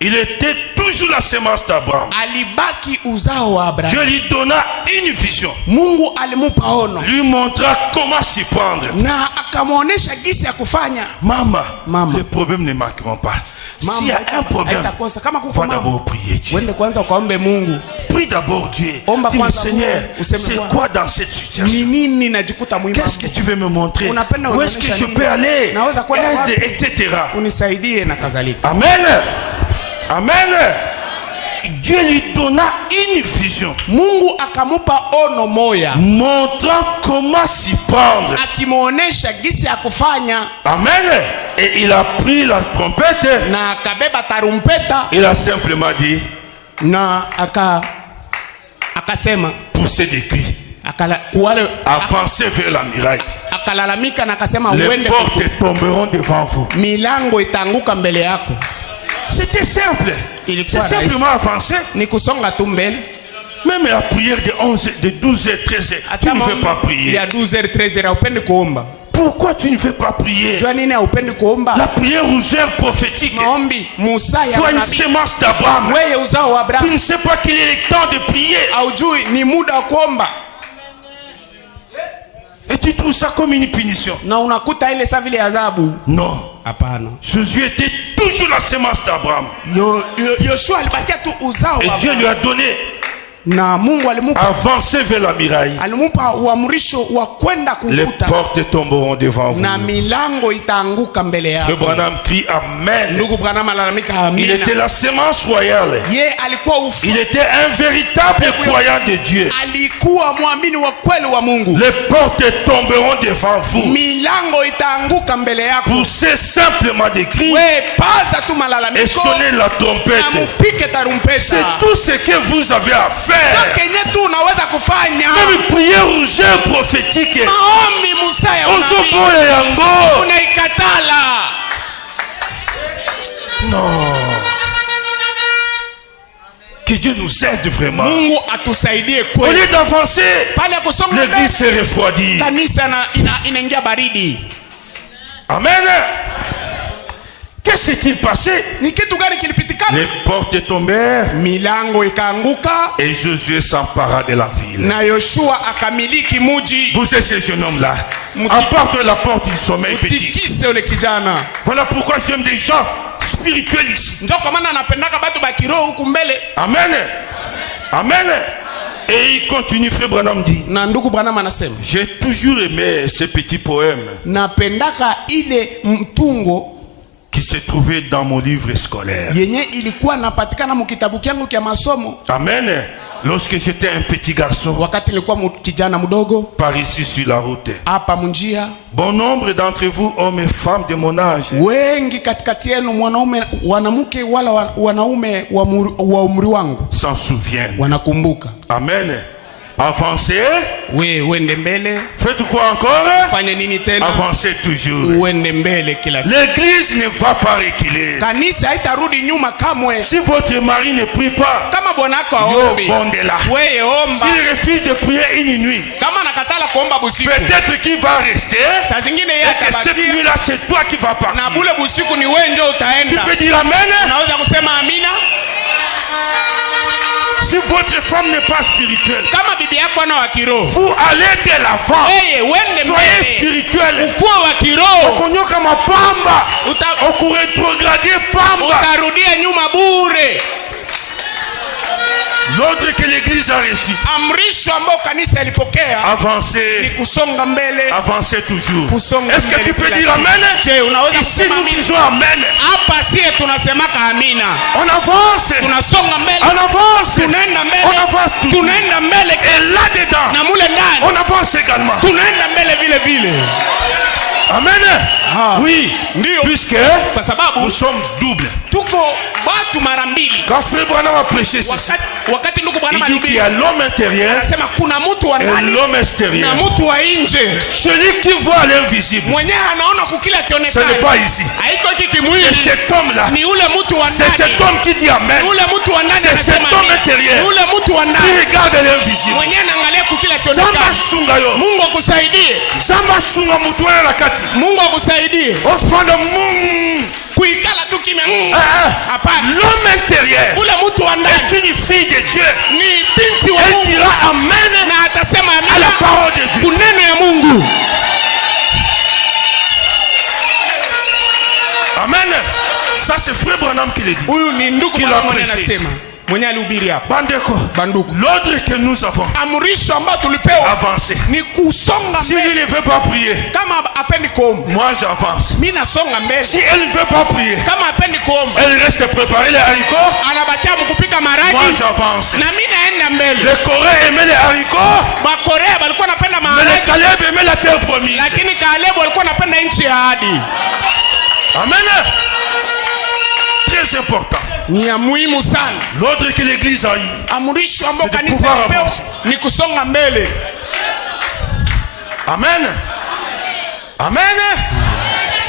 Il était toujours la sémence d'Abraham. Alibaki uzao wa Dieu Abrahamu. lui donna une vision. Mungu alimupa ono Lui montra comment s'y prendre. na akamwonyesha gisi ya kufanya. Maman, Maman. les problèmes ne manqueront pas. S'il y a un problème, haitakosa. Kama kuko va mama, d'abord prier Dieu. wende kwanza ukaombe Mungu. Prie d'abord Dieu. Omba Dis, mais kwanza Seigneur, Mungu, useme c'est Bwana, quoi dans cette Ni situation? nini najikuta muhimu? Qu'est-ce que tu veux me montrer? Unapenda Où est-ce que unionyesha je nini? peux aller? Naweza kwenda wapi? Aide, etc. Unisaidie na kadhalika. Amen. Amen. Dieu lui donna une vision Mungu akamupa ono moya montrant comment s'y prendre. akimwonyesha gisi ya kufanya, Amen. Et il a pris la trompette. na akabeba tarumpeta Il a simplement dit, na akasema poussez des cris, avancez vers la muraille. akalalamika na akasema Les uende, portes tomberont devant vous. milango itaanguka mbele yako. C'était simple. Il C'est croit, simplement avancer. Ni kusonga tu mbele. Même la prière de 11, de 12h, 13h, tu ne veux pas prier. Ya 12h 13h haupendi kuomba. Pourquoi tu ne veux pas prier? Jua nini haupendi kuomba? La prière aux heures prophétiques. Maombi Musa ya Toi, une nabii. sémence d'Abraham. Wewe uzao wa Tu Abrahamu. ne sais pas qu'il est le temps de prier. Haujui ni muda wa kuomba. Et tu trouves ça comme une punition. Na unakuta ile sa vile adhabu. Non. Hapana. Jésus était toujours la sémence d'Abraham. Yoshua alibakia tu uzao Et wa Dieu Abrahamu. lui a donné na Mungu avancez vers la muraille. alimupa uamrisho wa kwenda Les kukuta, portes tomberont devant vous. na milango itaanguka mbele Frère yako. Branham crie Amen. Ndugu Branham alalamika Il amina. était la sémence royale. Ye alikuwa Il était un véritable croyant de Dieu. alikuwa mwamini wa kweli wa Mungu. Les portes tomberont devant vous. Milango itaanguka mbele yako. Poussez simplement des cris We paza tu et malalamiko sonnez la na trompette. mupike tarumpeta. C'est tout ce que vous avez à faire. Kenye tu unaweza kufanya. Même prière ou jeûne prophétique. Maombi musaya Ozoboya yango. unaikatala. Non. Que Dieu nous aide vraiment. Mungu atusaidie Au kweli. lieu d'avancer, Pale kusonga l'église mbele, se refroidit. kanisa inaingia baridi. Amen. Que s'est-il passé? Ni kitu gani kilipitikana? Les portes tombèrent Milango ikaanguka et Josué s'empara de la ville. na Yoshua akamiliki muji. Vous êtes ce jeune homme-là. Apporte la porte du sommeil petit. Tikise ule kijana. Voilà pourquoi j'aime des gens spirituels ici. Ndio kwa maana anapendaka batu ba kiroho huku mbele. Amen. Amen. Et il continue, frère Branham dit. Na ndugu Branham anasema, J'ai toujours aimé ce petit poème napendaka ile mtungo qui se trouvait dans mon livre scolaire. yenye ilikuwa napatikana mu kitabu kyangu kya masomo Amen. Lorsque j'étais un petit garçon, wakati nilikuwa kijana mdogo par ici sur la route. hapa munjia. Bon nombre d'entre vous, hommes et femmes de mon âge, Wengi katikati yenu mwanaume, wanamke wala wanaume wa umri wangu s'en souviennent. wanakumbuka. Amen. Avancez. Wende mbele. Faites quoi encore? Fanye nini tena? Avancez toujours. Wende mbele kila siku. L'église ne va pas reculer. Kanisa haitarudi nyuma kamwe. Si votre mari ne prie pas, Kama bwana wako yo haombi, bondela. wewe omba. S'il refuse de prier une nuit, Kama nakatala kuomba busiku, peut-être qu'il va rester. saa zingine yeye Et que cette atabakia nuit-là, c'est toi qui vas partir. na bule busiku ni wewe ndio Tu utaenda. peux dire Amen. Unaweza kusema amina? Si votre femme n'est pas spirituelle, Kama bibi yako ana wa kiroho, vous allez de l'avant. wende Soyez mbele. spirituel. Ukuwa wa kiroho, Okonyoka mapamba. Okuretrograde pamba. utarudia nyuma bure. L'ordre que l'église a reçu. Amrisho ambao kanisa ilipokea ni Avancez. kusonga mbele. Avancez toujours. Kusonga Est-ce que mbele tu peux kila dire siku. Amen? Je, unaweza Ici kusema nous amina? disons Amen. Hapa sie tunasemaka amina. On avance. Tunasonga mbele. On avance. Tunaenda On mbele. avance toujours. Tunaenda mbele. Et là-dedans, Na mule ndani on avance également. tunaenda mbele vile vile. Amen. Ah. Oui. Ndio. Puisque Kwa sababu nous sommes doubles. tuko watu mara mbili. Quand Frère Branham a prêché ceci, Wakati ndugu bwana il dit qu'il y malibiri a l'homme intérieur anasema kuna mtu wa et ndani l'homme extérieur. na mtu wa nje. Celui qui voit l'invisible, Mwenyewe anaona kukila ce n'est kionekana. pas ici. Haiko hiki C'est kimwili. cet homme-là. Ni ule mtu wa C'est ndani. cet homme qui dit Amen. Ni ule mtu wa ndani C'est anasema cet homme amina. intérieur. Ni ule mtu wa Qui ndani. regarde l'invisible. Mwenyewe anaangalia kukila Zamba kionekana. shunga yo. Mungu akusaidie. Zamba shunga mutwana la kati. Mungu akusaidie. Ofanda mungu. Kuikala tu kimya. Hapana. L'homme intérieur Ule mtu wa ndani est une fille de Dieu. ni binti wa Elle Mungu dira Amen na atasema à la amina parole de Dieu. kuneno ya Mungu. Amen. Ça c'est Frère Branham qui le dit. Huyu ni ndugu Kila Branham prêché. anasema. Mwenye alihubiri hapa. Bandeko. Banduku. L'ordre que nous avons. Amrisho ambayo tulipewa Avancer. ni kusonga Si lui mbele. ne veut pas prier, Kama apendi kuomba, moi j'avance. mimi nasonga mbele. Si elle ne veut pas prier, Kama apendi kuomba, elle reste préparée les haricots. anabakia mkupika Moi maragi j'avance. na mimi naenda mbele. Les Coréens aimaient les haricots, Bakorea walikuwa napenda mais les maragi, Caleb aimaient la terre promise. lakini Kalebu walikuwa napenda nchi ya ahadi. Amen. Très important. Ni ya muhimu sana. L'ordre que l'église a eu, Amrisho ambao C'est de kanisa pouvoir lipewa avancer. ni kusonga mbele. Amen. Amen.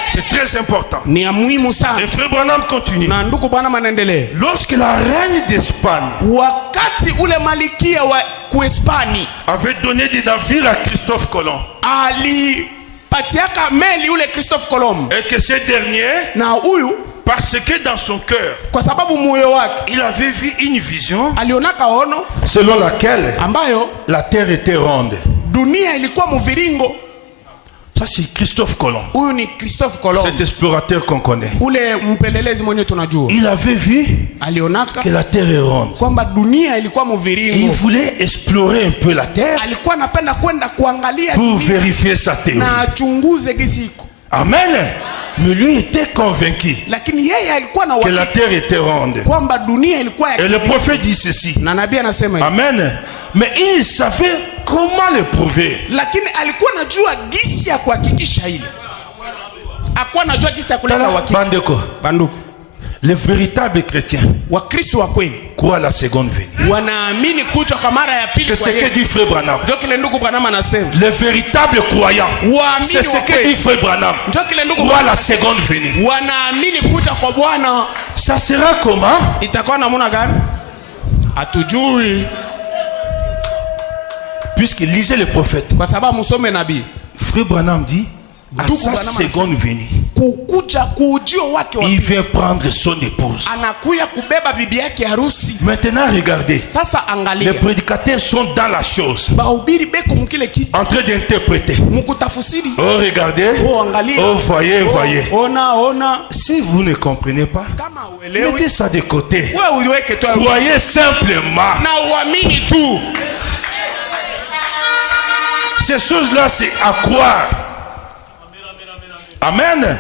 C'est très important. Ni ya muhimu sana. Et Frère Branham continue. Na ndugu bwana manaendelea. Lorsque la reine d'Espagne Wakati ule malikia wa Kuhispani avait donné des navires à Christophe Colomb alipatiaka meli ule Christophe Colomb, et que ce dernier, na huyu parce que dans son cœur, kwa sababu moyo wake il avait vu une vision alionaka ono selon laquelle ambayo la terre était ronde. dunia ilikuwa mviringo. Ça c'est Christophe Colomb. Huyu ni Christophe Colomb. Cet explorateur qu'on connaît. Ule mpelelezi mwenye tunajua. Il avait vu Alionaka que la terre est ronde. Kwamba dunia ilikuwa Et il mviringo. voulait explorer un peu la terre Alikuwa anapenda kwenda kuangalia pour dunia vérifier sa théorie. na achunguze gisi iko. Amen. Mais lui était convaincu Lakini yeye alikuwa na que la uhakika terre était ronde. kwamba dunia ilikuwa ya Et le kiviringo. prophète dit ceci. Na nabii anasema hivi. Amen. Mais il savait comment le prouver. Lakini alikuwa anajua gisi ya kuhakikisha ile. Hakuwa anajua gisi ya kuleta uhakika. Bandeko. Banduku. Les véritables chrétiens Wakristo wa kweli croient à la seconde venue. wanaamini kuja kwa mara ya pili C'est ce kwa que Yesu. dit Frère Branham. Ndio kile ndugu Branham anasema. Les véritables croyants, Waamini c'est ce wa que kweli. dit Frère Branham, Ndio kile ndugu croient à la seconde venue. wanaamini kuja kwa Bwana. Ça sera comment? Itakuwa namna gani? Hatujui, Puisqu'il lisait les prophètes. kwa sababu msome nabii. Frère Branham dit, à Ndugu sa Branham seconde venue, Kukuja kuujio wake wa il pili. vient prendre son épouse. Anakuya kubeba bibi yake harusi. Maintenant, regardez, Sasa les angalia. prédicateurs sont dans la chose, Bahubiri beko mkile kitu. en train d'interpréter. Mukutafusiri. Oh, regardez, Oh, angalia. oh, voyez, voyez. Ona. Si vous ne comprenez pas, Kama uelewi, mettez ça de côté. wewe uliweke tu. Croyez simplement. Na uamini tu. Ces choses-là, c'est à croire. Amen.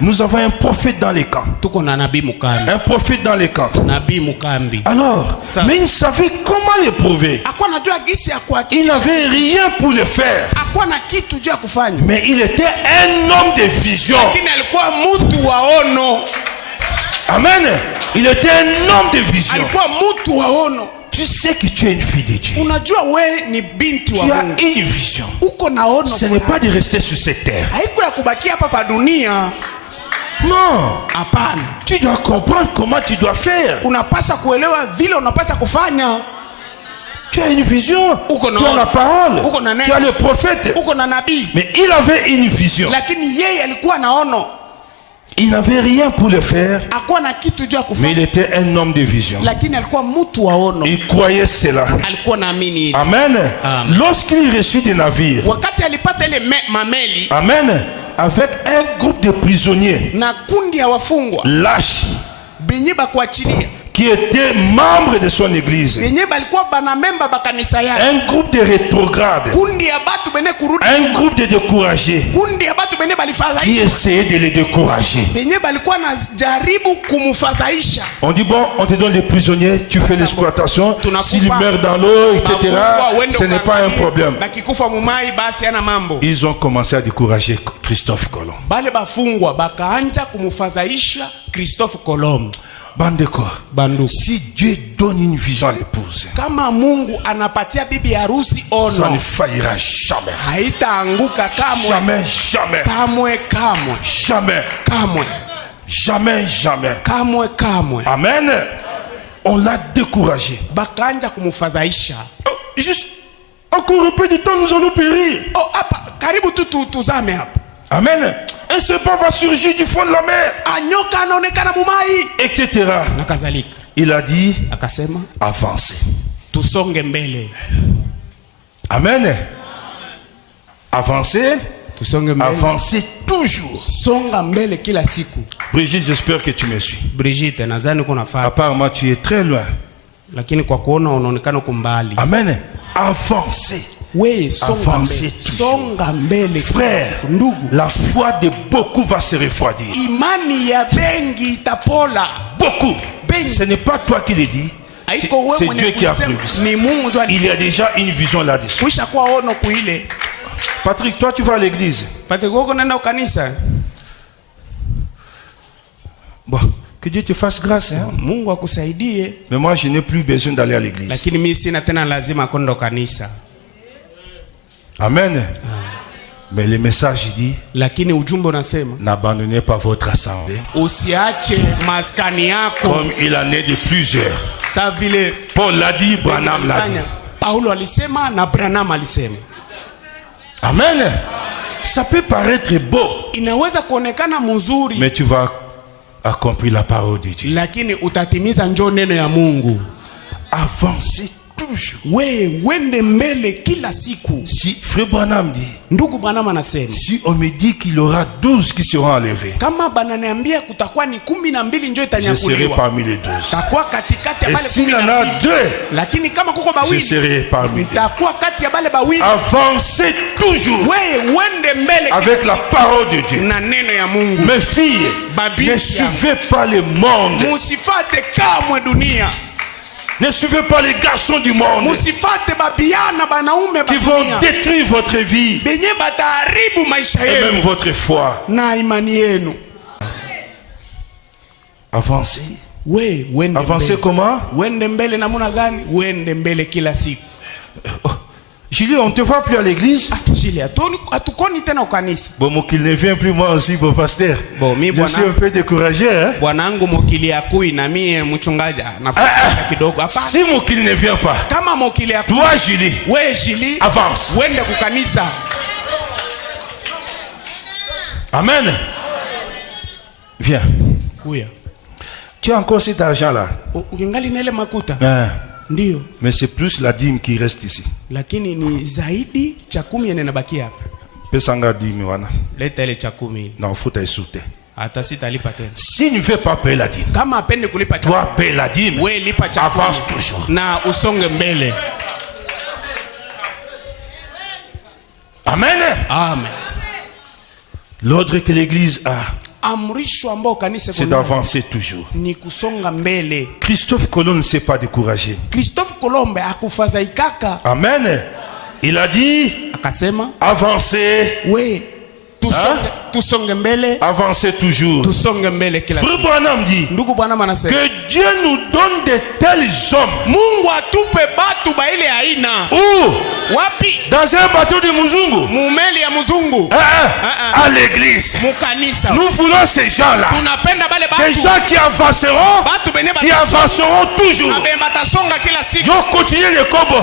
Nous avons un prophète dans les camps. Tuko na nabii mukambi. Un prophète dans les camps. Nabii mukambi. Alors, Ça. mais il savait comment le prouver. Hakuwa anajua gisi ya Il kuhakikisha. n'avait rien pour le faire. Hakuwa na kitu juu ya kufanya. Mais il était un homme de vision. Lakini alikuwa mtu wa ono. Amen. Il était un homme de vision. Alikuwa mtu wa ono. Tu sais que tu es une fille de Dieu. Unajua we ni binti Tu wa as Mungu. une vision. Uko na ono. Ce n'est pas de rester sur cette terre. Haiko ya kubakia hapa pa dunia. Non. Hapana. Tu dois comprendre comment tu dois faire. Unapasha kuelewa vile unapasha kufanya. Tu as une vision. Uko na Tu as ono. la parole. Uko na neno. Tu as le prophète. Uko na nabii. Mais il avait une vision. Lakini yeye alikuwa na ono. Il n'avait rien pour le faire. Hakuwa na kitu juu ya Mais kufanya. il était un homme de vision. Lakini alikuwa mtu wa ono. Il croyait cela. Alikuwa naamini hili. Amen. Amen. Lorsqu'il reçut des navires. Wakati alipata ile mameli Amen. Avec un groupe de prisonniers na kundi ya wafungwa lâches benye bakuachilia qui étaient membres de son église. benye balikuwa banamemba bakanisa yake, Un groupe de rétrogrades. kundi ya batu bene kurudi, Un groupe de découragés kundi ya batu bene qui balifadhaisha, essayaient de les décourager. benye balikuwa na jaribu kumfadhaisha. On dit bon, on te donne les prisonniers, tu fais l'exploitation. S'ils meurent dans l'eau, etc., ce n'est pas un problème. Bakikufa mumai basi ana mambo. Ils ont commencé à décourager Christophe Colomb. Bale bafungwa bakaanja kumfadhaisha Christophe Colomb. Bandeko, Bandu, si Dieu donne une vision à l'épouse, kama Mungu anapatia bibi harusi ça ne ono, faillira jamais. haitaanguka kamwe, Jamais, jamais, kamwe, kamwe, jamais, kamwe, jamais, jamais. kamwe, kamwe. Amen. On l'a découragé. Bakaanja kumfadhaisha. Oh, juste encore un peu de temps, nous allons périr. Oh, hapa karibu tu tuzame hapa. Amen. Un serpent va surgir du fond de la mer, Anyoka anaonekana mumai etc. na kadhalika. Il a dit, Akasema avancez. tusonge mbele, Amen. Avancez. tusonge mbele, Avancez toujours. songa mbele kila siku. Brigitte, j'espère que tu me suis. Brigitte, nadhani uko nafaa, Apparemment, tu es très loin. lakini kwa kuona unaonekana uko mbali. Amen. Avancez. We songa Avancez mbele, toujours. songa mbele kila Frère, siku. Ndugu, la foi de beaucoup va se refroidir. imani ya bengi itapola. Beaucoup. Ben. Ce n'est pas toi qui le dis. Haiko wewe C'est mwenye Dieu qui a kusema, prévu ça. ni Mungu ndio Il y alisema. a déjà une vision là-dessus. Kuisha kwa ono kuile. Patrick, toi, tu vas à l'église. Pate goko nenda kanisa. Bon, que Dieu te fasse grâce. Hein? Mungu akusaidie. Mais moi, je n'ai plus besoin d'aller à l'église. Lakini mimi sina tena lazima kwenda kanisa. Amen. Mais le message dit, Lakini ujumbe unasema n'abandonnez pas votre assemblée. usiache maskani yako. Comme il en est de plusieurs. Sa vile Paul l'a dit, Branham l'a dit. Paulo alisema na Branham alisema. Amen. Ça peut paraître beau, Inaweza kuonekana mzuri, mais tu vas accomplir la parole de Dieu. lakini utatimiza njoo neno ya Mungu. Avancez toujours. We wende mbele kila siku. Si Frère Branham dit, Ndugu Branham anasema, si on me dit qu'il y aura 12 qui seront enlevés, kama bananiambia kutakuwa ni 12 ndio je serai itanyakuliwa, parmi les 12. takuwa katikati ya Et bale s'il y en a 12. 2, Lakini kama kuko je bawili, serai parmi eux. takuwa kati ya bale bawili. Avancez toujours We wende mbele avec kila la parole de Dieu. na neno ya Mungu. Mes filles, Babi ne suivez pas le monde. Musifate kamwe dunia. Ne suivez pas les garçons du monde Musifate babiana banaume qui vont badunia. détruire votre vie Benye bataharibu maisha et même yenu votre foi. na imani yenu. Avancez. We wende Avancez mbele. comment? Wende mbele namuna gani? Wende mbele kila siku. Julie, on ne te voit plus à l'église? Jili, hatukoni tena ukanisa. Bon, moi qu'il ne vient plus, moi aussi, mon pasteur. Bon, mi Je suis un peu découragé. Hein? Bwanangu mokili akui na mie mchungaji nafanya kidogo. Hapana. Si mon qu'il ne vient pas, Kama mokili akui, toi, Julie, we Jili, avance. wende kukanisa. Amen. Viens. Kuya. Tu as encore cet argent-là. Ukingali na ile makuta? Hein? Ndio. Mais c'est plus la dîme qui reste ici. Lakini ni zaidi cha 10 yenenabaki hapa. Pesanga dîme, wana. Leta ile cha 10. Non, faut t'aisouter. Hata sitalipa tena. Si tu ne veux pas payer la dîme, Kama apende kulipa cha, toi paye la dîme. we lipa cha Avance 10 toujours. na usonge mbele. Amen. Amen. L'ordre que l'église a, Amrisho ambao kanisa c'est kuna d'avancer toujours. ni kusonga mbele. Christophe Colomb ne s'est pas découragé. Christophe Colombe akufadhaikaka. Amen. Il a dit, Akasema, avancez, we tusonge mbele, avancez toujours. tusonge mbele kila Frère siku. Branham dit Ndugu Bwana anasema, que Dieu nous donne de tels hommes. Mungu atupe batu ba ile aina. Où? Wapi? Dans un bateau de Muzungu. Mumeli ya mzungu. À l'église. Mukanisa. Nous voulons ces gens-là. Tunapenda bale Des batu. gens qui avanceront, Batu benye qui avanceront toujours. batasonga kila siku. Donc continuez le combo.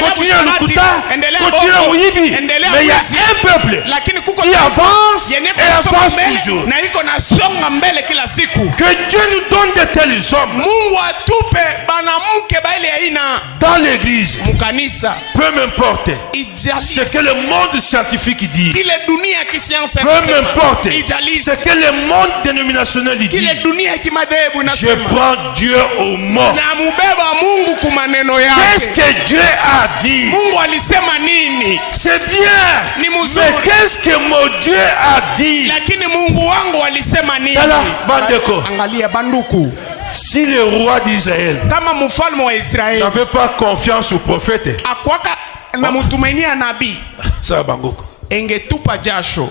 Continuez le kuta. Continuez le Ouyibi. Mais il y a un peuple Lakini kuko qui avance yenye et avance toujours. na iko na songa mbele kila siku. Que Dieu nous donne de tels hommes Mungu atupe banamuke ba ile aina dans l'église. mukanisa. Peu m'importe Ijali ce que le monde scientifique dit. kile dunia kisiansa Peu m'importe ijali ce que le monde dénominationnel dit. kile dunia kimadebu Je nasema prends Dieu au mot. na mubeba Mungu kwa maneno Qu'est-ce yake. que Dieu a dit? Mungu alisema nini? C'est bien. Ni Mais mzuri. qu'est-ce que mon Dieu a dit? Lakini Mungu wangu alisema nini? Tala, bandeko. Angalia banduku. Si le roi d'Israël Kama mfalme wa Israeli n'avait pas confiance au prophète, akwaka na mtumainia nabii, ça bangoko. engetupa jasho.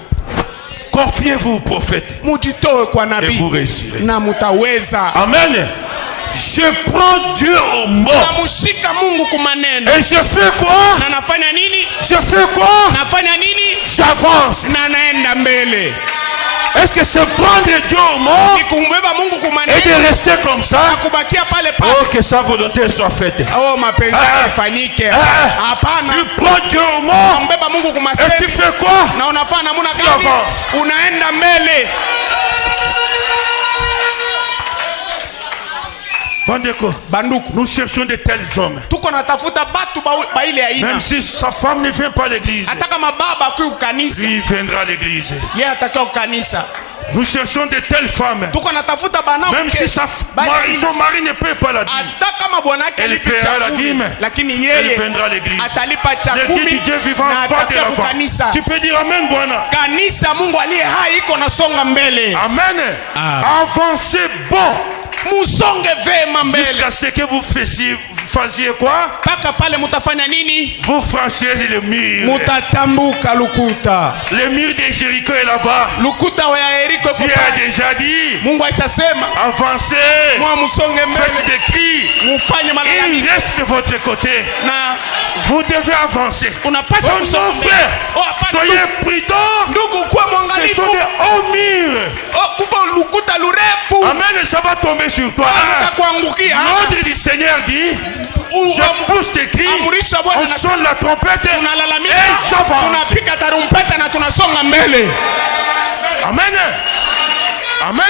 Confiez-vous au prophète Mujitoe kwa et nabii vous réussirez. na mutaweza. Amen. Je prends Dieu au mot. Namushika Mungu kwa maneno. Et je fais quoi? Na nafanya nini? Je fais quoi? Nafanya nini? J'avance. Na naenda mbele. Est-ce que c'est prendre Dieu au mot Ni kumbeba Mungu kwa et de maneno rester comme ça? na kubakia pale pale. Oh, que sa volonté soit faite. Oh, mapenzi yake ifanyike. Hapana. Tu prends Dieu au mot Unambeba Mungu kwa et tu masemi fais quoi? na unafanya namna Tu gani? avances. Unaenda mbele. Bandeko, Banduku, nous cherchons de tels hommes. tuko natafuta batu ba ile aina. Même si sa femme ne vient pas à l'église, Hata kama baba akui ukanisa, lui viendra à l'église. yeye atakaa ukanisa. Nous cherchons de telles femmes. Tuko natafuta bana Même si son mari ne paie pas la dîme, hata kama bwana yake elle alipa paiera la cha 10, dîme. lakini Elle yeye viendra à l'église. atalipa cha L'église 10 du Dieu vivant na va de atakaa l'avant. ukanisa. Tu peux dire Amen, Bwana. Kanisa Mungu aliye hai iko nasonga mbele. Amen. Avancez bon Musonge vema mbele. jusqu'à ce que vous fassiez quoi? Paka pale mutafanya nini? Vous franchirez le mur. Mutatambuka lukuta. Le mur de Jéricho est là-bas. Lukuta wa Yeriko Dieu a déjà dit. Mungu aishasema Avancez. mwa musonge Faites mbele. des cris. Mufanye malalamiko Il reste de votre côté. na Vous devez avancer. unapaswa Oh non, kusonga mbele. frère. Oh, hapana, Soyez prudents. ndugu kuwa Ce mwangalifu. sont des hauts murs. Oh, kuko lukuta lurefu. Amen. Ça va tomber sur toi. Utakuangukia. L'ordre du Seigneur dit, je pousse tes cris, Amurisha Bwana on sonne la trompette et tunalalamika, j'avance. tunapika tarumpeta na tunasonga mbele. Amen. Amen.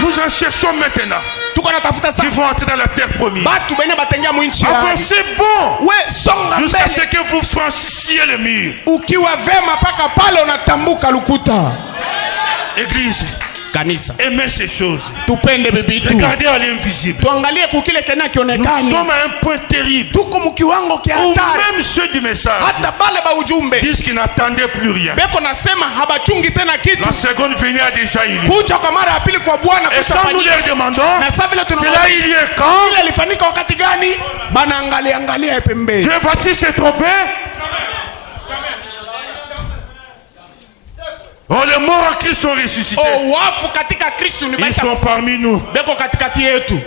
Nous en cherchons maintenant. Tuko natafuta Ils vont entrer dans la terre promise. batu benye batengia mwinchi ya Avancez bon. we songa Jusqu'à mbele ce que vous franchissiez le mur. ukiwa vema paka pale unatambuka lukuta. Église, Kanisa, aimez ces choses. tupende bibitu, Regardez à l'invisible. tuangalie kukile kena Nous kionekani. sommes à un point terrible Tuko mkiwango kia où hatari, même ceux du message hata bale ba ujumbe disent qu'ils n'attendaient plus rien. beko nasema habachungi tena kitu. La seconde venue a déjà eu lieu. Kuja kwa mara ya pili kwa Bwana Et quand nous kushafanyika. leur demandons, Na sasa vile cela tunaona a eu lieu quand? ile ilifanyika wakati gani? Bana angalia pembeni. Dieu va-t-il se tromper? Oh, les morts en Christ sont ressuscités. Oh, wafu katika Kristo ni Ils maisha sont parmi nous. beko katikati yetu.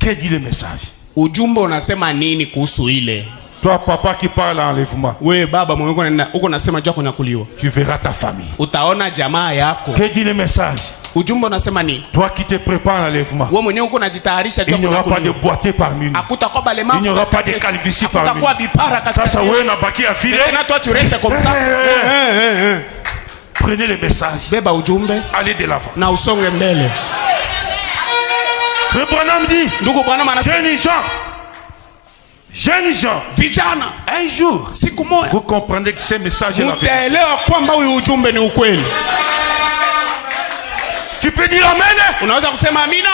Que dit le message? Ujumbe unasema nini kuhusu ile? Toi, papa qui parle à l'enlèvement, We baba mwenye uko nasema jua kunyakuliwa. tu verras ta famille. Utaona jamaa yako. Que dit le message? Ujumbe unasema nini? Toi qui te prépares à l'enlèvement, Wewe mwenyewe uko unajitayarisha il jua n'y aura pas de kunyakuliwa. boité parmi nous. Hakutakuwa balemavu. Il n'y aura pas de calvitie parmi nous. Hakutakuwa bipara katika. Ça, ouais, on a baki à filer. Na toi tu restes comme ça. Prenez le message. Beba ujumbe Allez de l'avant. na usonge mbele. Frère Branham dit, Ndugu Bwana anasema jeunes gens, vijana, un jour, siku moja vous comprendrez que ces messages est la vérité. utaelewa kwamba huyu ujumbe ni ukweli. Tu peux dire amen? Unaweza kusema amina?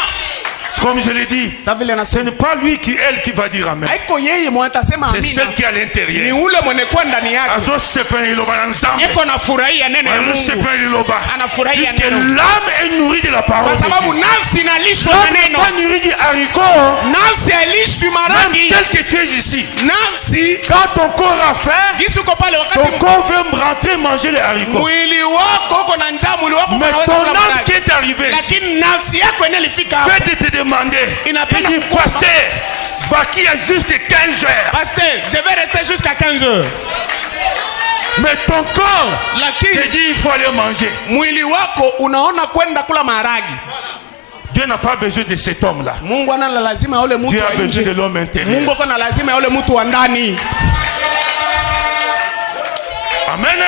Comme je l'ai dit, Sasa vile ce nasema n'est pas lui elle qui va dire amen. haiko yeye mwenye atasema C'est amina. celle qui est à Ni l'intérieur. ule mwenye kwa ndani yake. Azo sepen iloba ensemble. Eko nafurahia neno ya Mungu. Sepen iloba. Anafurahia Puisque neno. l'âme est nourrie de la parole. Kwa sababu nafsi inalishwa na neno. Pas nourrie du haricot. Nafsi hailishwi Même maragi. tel que tu es ici. Nafsi Quand ton corps a faim, gisi uko pale ton wakati corps veut rentrer manger les haricots. mwili wako uko na njaa, mwili wako Mais unaweza ton kula âme qui maragi. est arrivée ici, Lakini nafsi yako yenyewe ilifika hapo. fait de te demander. Inapenda Il dit, kukuomba. pasteur, va qui a juste 15 heures. Pasteur, je vais rester jusqu'à 15 heures. Mais ton corps te Lakini dit il faut aller manger. mwili wako unaona kwenda kula maharagi. Dieu n'a pas besoin de cet homme-là. Mungu ana lazima ya ule mtu Dieu a wa besoin de nje. l'homme Mungu intérieur. ako na lazima ya ule mtu wa ndani. Amen.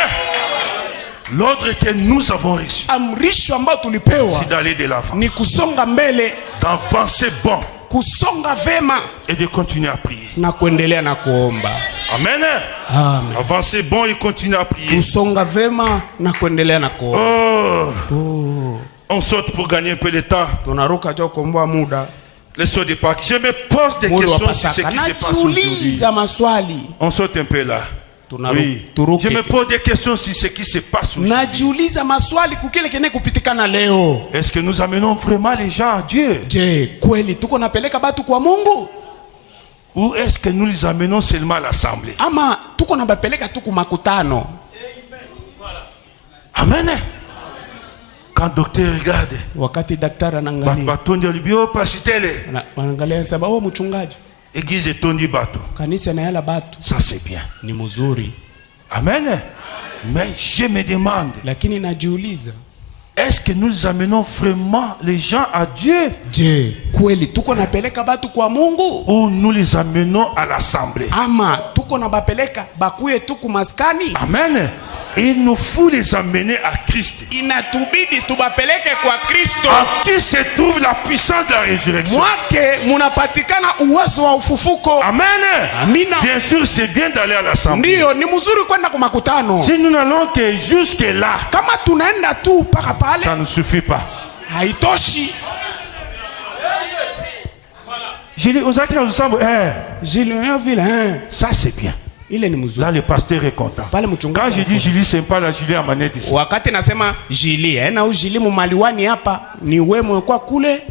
L'ordre que nous avons reçu, Amrisho ambayo tulipewa c'est d'aller de l'avant, ni kusonga mbele, d'avancer bon kusonga vema et de continuer à prier. na kuendelea na kuomba. Amen. Amen. Avancer bon et continuer à prier. Kusonga vema na kuendelea na kuomba. Oh. On saute pour gagner un peu de temps. Tunaruka jo kuomba muda. Les sauts de Pâques. Je me pose des Muri wa questions sur ce Pasaka. qui se passe aujourd'hui. Najiuliza maswali. On saute un peu là. Oui. Turuke. Je me pose des questions sur ce qui se passe aujourd'hui. Najiuliza maswali kukile kene kupitikana leo. Est-ce que nous amenons vraiment les gens à Dieu? Je, kweli tuko napeleka batu kwa Mungu? Ou est-ce que nous les amenons seulement à l'assemblée? Ama tuko nabapeleka tu kumakutano? Amen. Quand docteur regarde, Wakati daktari anaangalia, batondi alibio pasitele, anaangalia sema, oh mchungaji, église tondi bato. kanisa na yala batu Ça c'est bien. ni mzuri. Amen. Mais je me demande, Lakini najiuliza, est-ce que nous amenons vraiment les gens à Dieu? je, kweli tuko napeleka batu kwa Mungu? Ou nous les amenons à l'assemblée? Ama tuko nabapeleka bakuye tu kumaskani? Amen. Il nous faut les amener à Christ. Inatubidi tubapeleke kwa Kristo. En qui se trouve la puissance de la résurrection. Mwake munapatikana uwezo wa ufufuko. Amen. Amina. Bien sûr, c'est bien d'aller à l'assemblée. Ndiyo, ni mzuri kwenda kumakutano. Si nous n'allons que jusque là, Kama tunaenda tu paka pale, ça ne suffit pas. haitoshi. Je dis aux acteurs ensemble, Julien vile, ça c'est bien. ile ni mzuri. Là, le pasteur est content. Pale Quand mchungaji je dis Julie, c'est pas la Julie à manette ici. wakati nasema Jili, na ujili mumaliwani hapa ni wewe kwa kule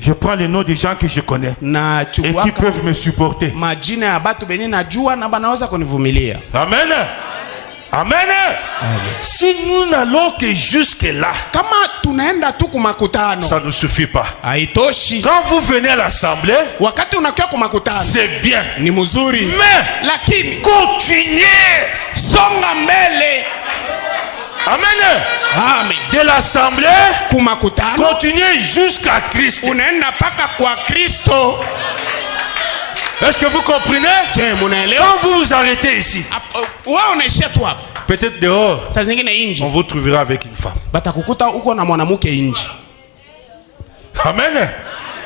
Je prends les noms des gens que je connais na et qui chukua peuvent me supporter. majina ya batu beni najua na banaweza kunivumilia. Amen. Amen. Si nous n'allons que jusque là, Kama tunaenda tu kumakutano, ça ne suffit pas. haitoshi. Quand vous venez à l'assemblée, Wakati unakia kumakutano c'est bien. ni mzuri, Mais lakini continuez. songa mbele. Amen. Amen. De l'assemblée, Kumakutano continuez jusqu'à Christ. unaenda paka kwa Kristo. Est-ce que vous comprenez? Je, munaelewa? Quand vous vous arrêtez ici, Wewe unaishia tu hapo. Peut-être dehors, Saa zingine on inji vous trouvera avec une femme. batakukuta uko na mwanamke inji. Amen.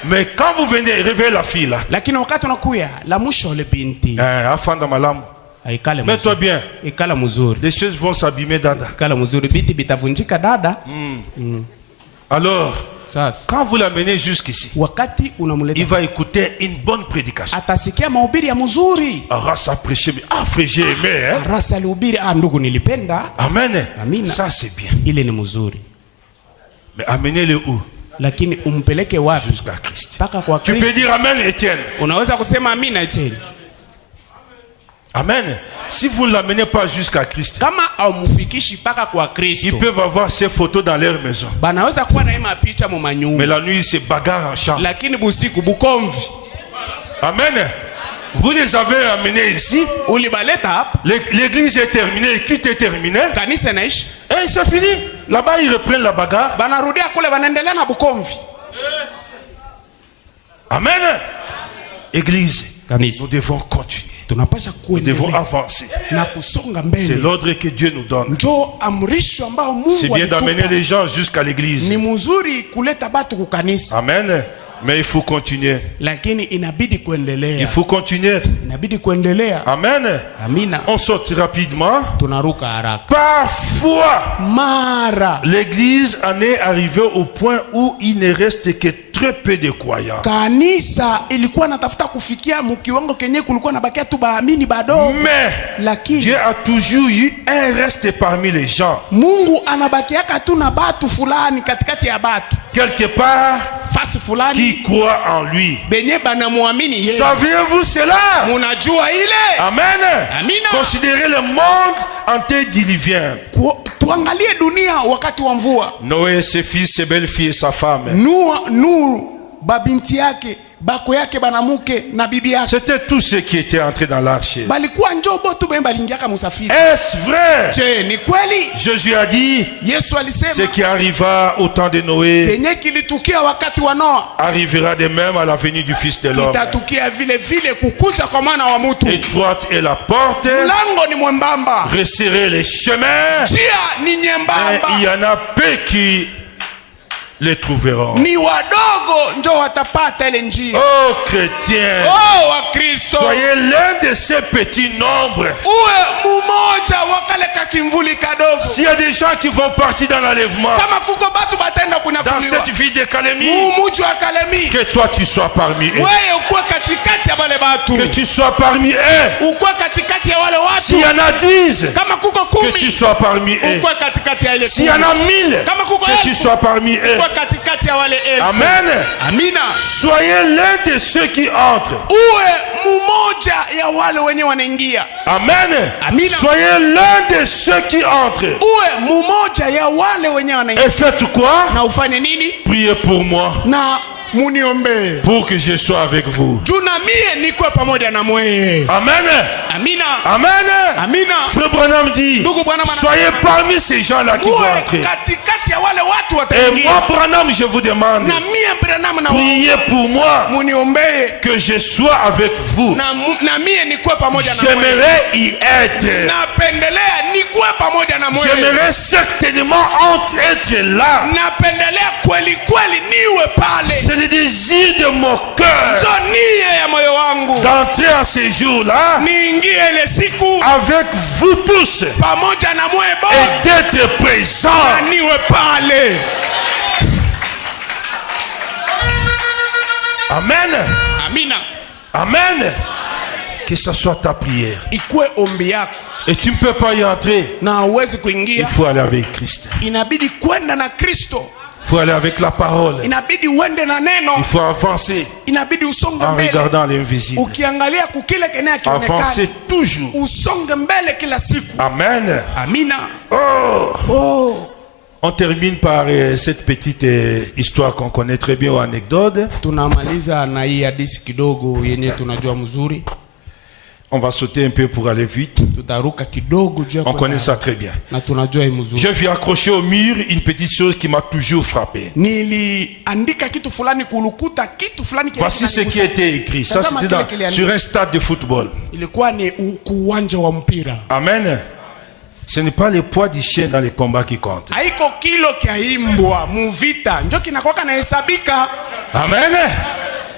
Mais quand vous venez réveiller la fille là, Lakini wakati unakuya la mwisho le binti afanda malamu, aikale mets-toi mzuri. bien. Ikala mzuri. Les choses vont s'abîmer, dada. Ikala mzuri biti bitavunjika dada. Alors, Sasa quand vous l'amenez jusqu'ici, wakati il unamleta va écouter une bonne prédication. atasikia mahubiri ya mzuri. Ah, ça prêché, mais frère, j'ai aimé, hein. Rasa alihubiri, ndugu nilipenda. Amen. Amina. Ça c'est bien. Ile ni mzuri. Mais amenez-le où? Lakini umpeleke wapi? Jusqu'à Christ. Paka kwa Tu peux Kristo. dire Amen, Étienne. Unaweza kusema amina tena. Amen. Si vous ne l'amenez pas jusqu'à Christ, Kama haumfikishi paka kwa Kristo, ils peuvent avoir ces photos dans leur maison. banaweza kuwa na ima picha mu Mais manyumba. la nuit, c'est bagarre en champ. Lakini busiku bukomvi. Amen. Vous les avez amenés ici. Ulibaleta hapa. L'église est terminée, le culte est terminé. Kanisa naishi. Et c'est fini. Là-bas, ils reprennent la bagarre. Banarudia kule banaendelea na bukomvi. Amen. Église, Kanisa. nous devons continuer. Tunapasha Nous devons kuendelea avancer. na kusonga C'est mbele. l'ordre que Dieu nous donne. Njo amrisho ambao C'est Mungu bien d'amener alitupa. les gens jusqu'à l'église. Ni mzuri kuleta batu kukanisa. Amen. Mais il faut continuer. Lakini inabidi Il kuendelea. faut continuer. Inabidi kuendelea. Amen. Amina. On saute rapidement. Tunaruka haraka. Parfois, Mara l'église en est arrivée au point où il ne reste que très peu de croyants. kanisa ilikuwa natafuta kufikia mkiwango kenye kulikuwa nabakia tu baamini badogo. Mais Lakini Dieu a toujours eu un reste parmi les gens. Mungu anabakiaka tu na batu fulani katikati ya batu Quelque part, fasi fulani qui croient en lui. benye banamuamini yeye. Saviez-vous cela? Munajua ile? Amen. Amina. Considérez le monde antédiluvien. Tuangalie dunia wakati wa mvua. Noé, ses fils, ses belles-filles et sa femme. Nuhu babinti yake, bako yake, banamuke na bibi yake. C'était tous ceux qui étaient entrés dans l'arche. Balikuwa njobo tu bemba lingiaka musafiri. Est-ce vrai? Je, ni kweli? Jésus a dit, Yesu ce alisema qui arriva au temps de Noé kenye kilitukia wakati wa Noa arrivera de même à la venue du Fils de l'homme. kitatukia vile vile kukuja kwa mwana wa mtu. Étroite est la porte, Mlango ni mwembamba, resserrez les chemins, njia ni et nyembamba, il y en a peu qui les trouveront. ni wadogo njo watapata ile njia. Oh chrétiens, Oh wa Kristo, soyez l'un de ces petits nombres. uwe mumoja wakale kakimvuli kadogo. S'il y a des gens qui vont partir dans l'enlèvement, Kama kuko batu batenda dans kunyakuliwa cette vie de calémie, mumuji wa Kalemi, que toi tu sois parmi eux. wewe ukuwe katikati ya wale batu, Que tu sois parmi eux. ukuwe katikati ya wale S'il y watu. en a 10, Kama kuko que tu 10 sois parmi eux. ukuwe katikati ya ile S'il y en a 1000, Kama kuko que tu 1000 sois parmi eux. ukuwe katikati ya wale 1000. Amen. Amina. Soyez l'un de ceux qui entrent. Uwe mumoja ya wale wenye wanaingia. Amen. Amina. Soyez l'un de ceux qui entrent. Uwe mumoja ya wale wenye wanaingia. Et faites quoi? Na ufanye nini? Priez pour moi, Na muniombe. pour que je sois avec vous. Juna mie nikuwe pamoja na mweye. Amen. Amina. Amen. Amina. Frère Branham dit, Ndugu Branham anasema, soyez parmi ces gens-là qui vont uwe entrer. katikati ya wale watu Et moi, wataingia. Branham, je vous demande, Na mie Branham na priez pour moi, muniombee. que je sois avec vous. Na mie nikuwe pamoja na mweye. J'aimerais y être. Napendelea nikuwe pamoja na mweye. J'aimerais certainement être là. Napendelea kweli kweli niwe pale. C'est le désir de mon cœur Njo nia ya moyo wangu d'entrer en ce jour-là niingie ile siku avec vous tous pamoja na mwebo et d'être présent. na niwe pale. Amen. Amina. Amen. Que ce soit ta prière. Ikue ombi yako Et tu ne peux pas y entrer. na hauwezi Il kuingia, faut aller avec Christ. inabidi kwenda na Kristo, Il faut aller avec la parole. inabidi uende na Il neno, faut avancer inabidi usonge en mbele regardant l'invisible. ukiangalia kukile kene Avancer akionekana, toujours. usonge mbele kila siku. Amen. Amina. Oh. Oh, On termine par cette petite histoire qu'on connaît très bien, ou anecdote. tunamaliza na hii hadithi kidogo yenye tunajua mzuri. On va sauter un peu pour aller vite. Tutaruka kidogo juu ya On kwenda- connaît ça très bien. na tunajua hii mzuri. Je vis accroché au mur une petite chose qui m'a toujours frappé. Niliandika kitu fulani kulukuta kitu fulani kile Voici ce qui kinanigusa. était écrit. Ça, Tazama c'était kile kiliandikwa. sur un stade de football. Ilikuwa ni uwanja wa mpira. Amen. Ce n'est pas le poids du chien dans les combats qui compte. Haiko kilo kia imbwa muvita njo kinakuwa kanahesabika. Amen.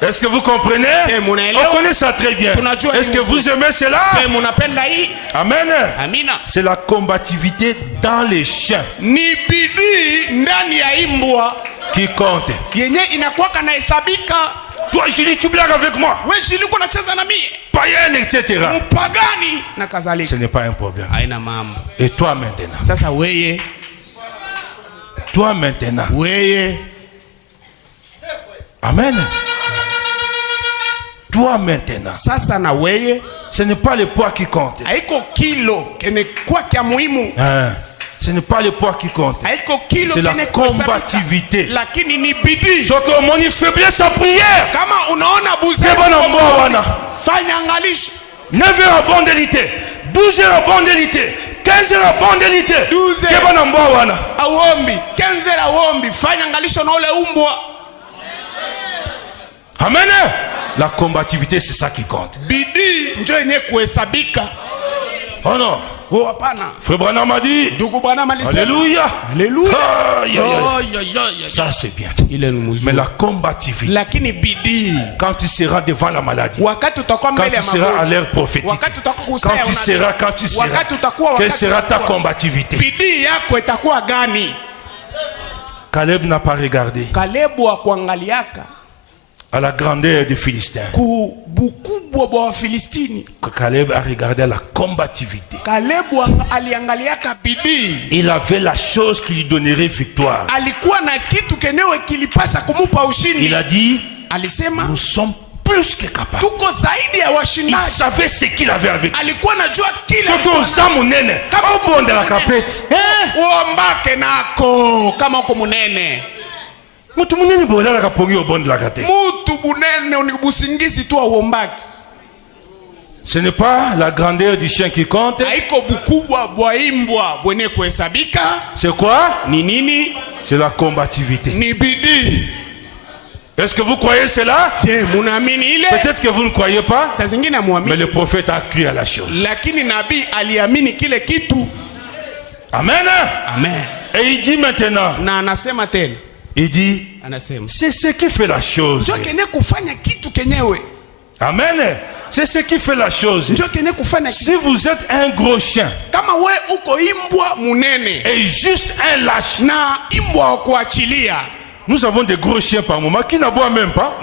Est-ce que vous comprenez? On connaît ça très bien. Est-ce que vous aimez cela? Amen. C'est la combativité dans les chiens ni bidii ndani ya imbwa qui compte. Yenye inakuwa kanahesabika. Toi Julie, tu blagues avec moi. Wewe Julie uko unacheza na mimi. Païen, etc. Mpagani na kadhalika. Ce n'est pas un problème. Haina mambo. Et toi maintenant? Sasa weye. Toi maintenant. Weye. Amen. Toi maintenant. Sasa na weye. Ce n'est pas le poids qui compte. Haiko kilo kene kwa kia muhimu. Ce n'est pas le poight qui compte. C'est la combativité. Lakini ni bidii. Soko moni faiblesse à prière. Kama unaona buzema fanya angalisho. 9 heures à bondelité, 12 heures à bondelité, 15 heures à bondelité. Kebana mboa wana. Awombi, 15 heures awombi, fanya angalisho na ule umbwa. Amen. La combativité, c'est ça qui compte. Bidii njo yenye kuhesabika. Oh non. Oh hapana. Frère Branham a dit. Alléluia. Alléluia. Ça c'est bien. Mais la combativité. Lakini bidii. Quand tu seras devant la maladie. Quand tu seras à l'ère prophétique. Quand tu seras. Quelle sera ta combativité? Bidii yako itakuwa gani? Caleb n'a pas regardé. Kalebu hakuangaliaka à la grandeur des Philistins. Caleb a regardé la combativité. Il avait la chose qui lui donnerait victoire. Il a dit, nous sommes plus que capables. Il savait ce qu'il avait avec lui. Ce qu'on sait munene, au bon de la capette. Mutu munene bola la pongi au bon de la gâte. Ce n'est pas la grandeur du chien qui compte. C'est quoi? C'est la combativité. Est-ce que vous croyez cela? Peut-être que vous ne croyez pas. Mais le prophète a cru à la chose. Amen. Amen. Et il dit maintenant. Il dit, c'est ce qui fait la chose. Amen. C'est ce qui fait la chose. Si vous êtes un gros chien et juste un lâche, nous avons des gros chiens par moment qui n'aboient même pas.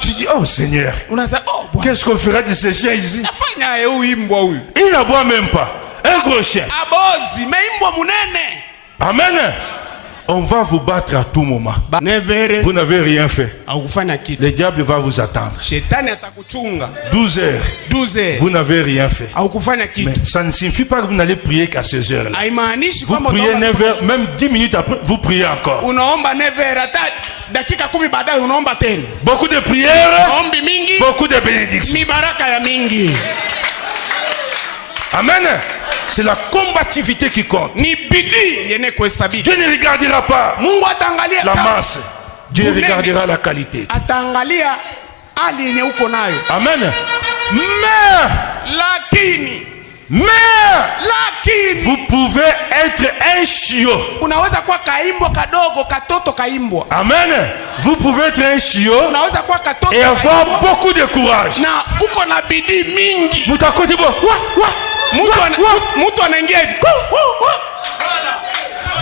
Tu dis, oh Seigneur, qu'est-ce qu'on fera de ces chiens ici? Il n'aboie même pas. Un gros chien. Amen. On va vous battre à tout moment. Vous n'avez rien fait. Le diable va vous attendre. 12 heures. Vous n'avez rien fait. Mais ça ne signifie pas que vous n'allez prier qu'à ces heures-là. Vous priez 9 heures, même 10 minutes après, vous priez encore. Beaucoup de prières, beaucoup de bénédictions. Amen. C'est la combativité qui compte. Dieu ne regardera pas la masse. Dieu regardera la qualité. Amen. Mais vous pouvez être un chiot. Amen. Vous pouvez être un chiot et avoir beaucoup de courage.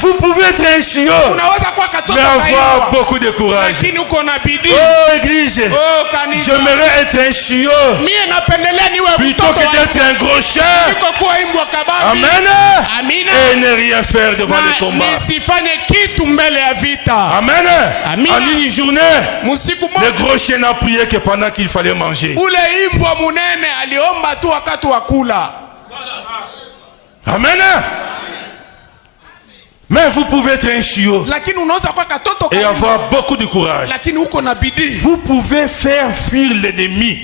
Vous pouvez être un chiot mais avoir beaucoup de courage. Oh église, j'aimerais être un chiot plutôt que d'être un gros chien. Amen. Et ne rien faire devant le combat. Amen. En une journée, le gros chien n'a prié que pendant qu'il fallait manger. Amen. Mais vous pouvez être un chiot et avoir beaucoup de courage. Vous pouvez faire fuir l'ennemi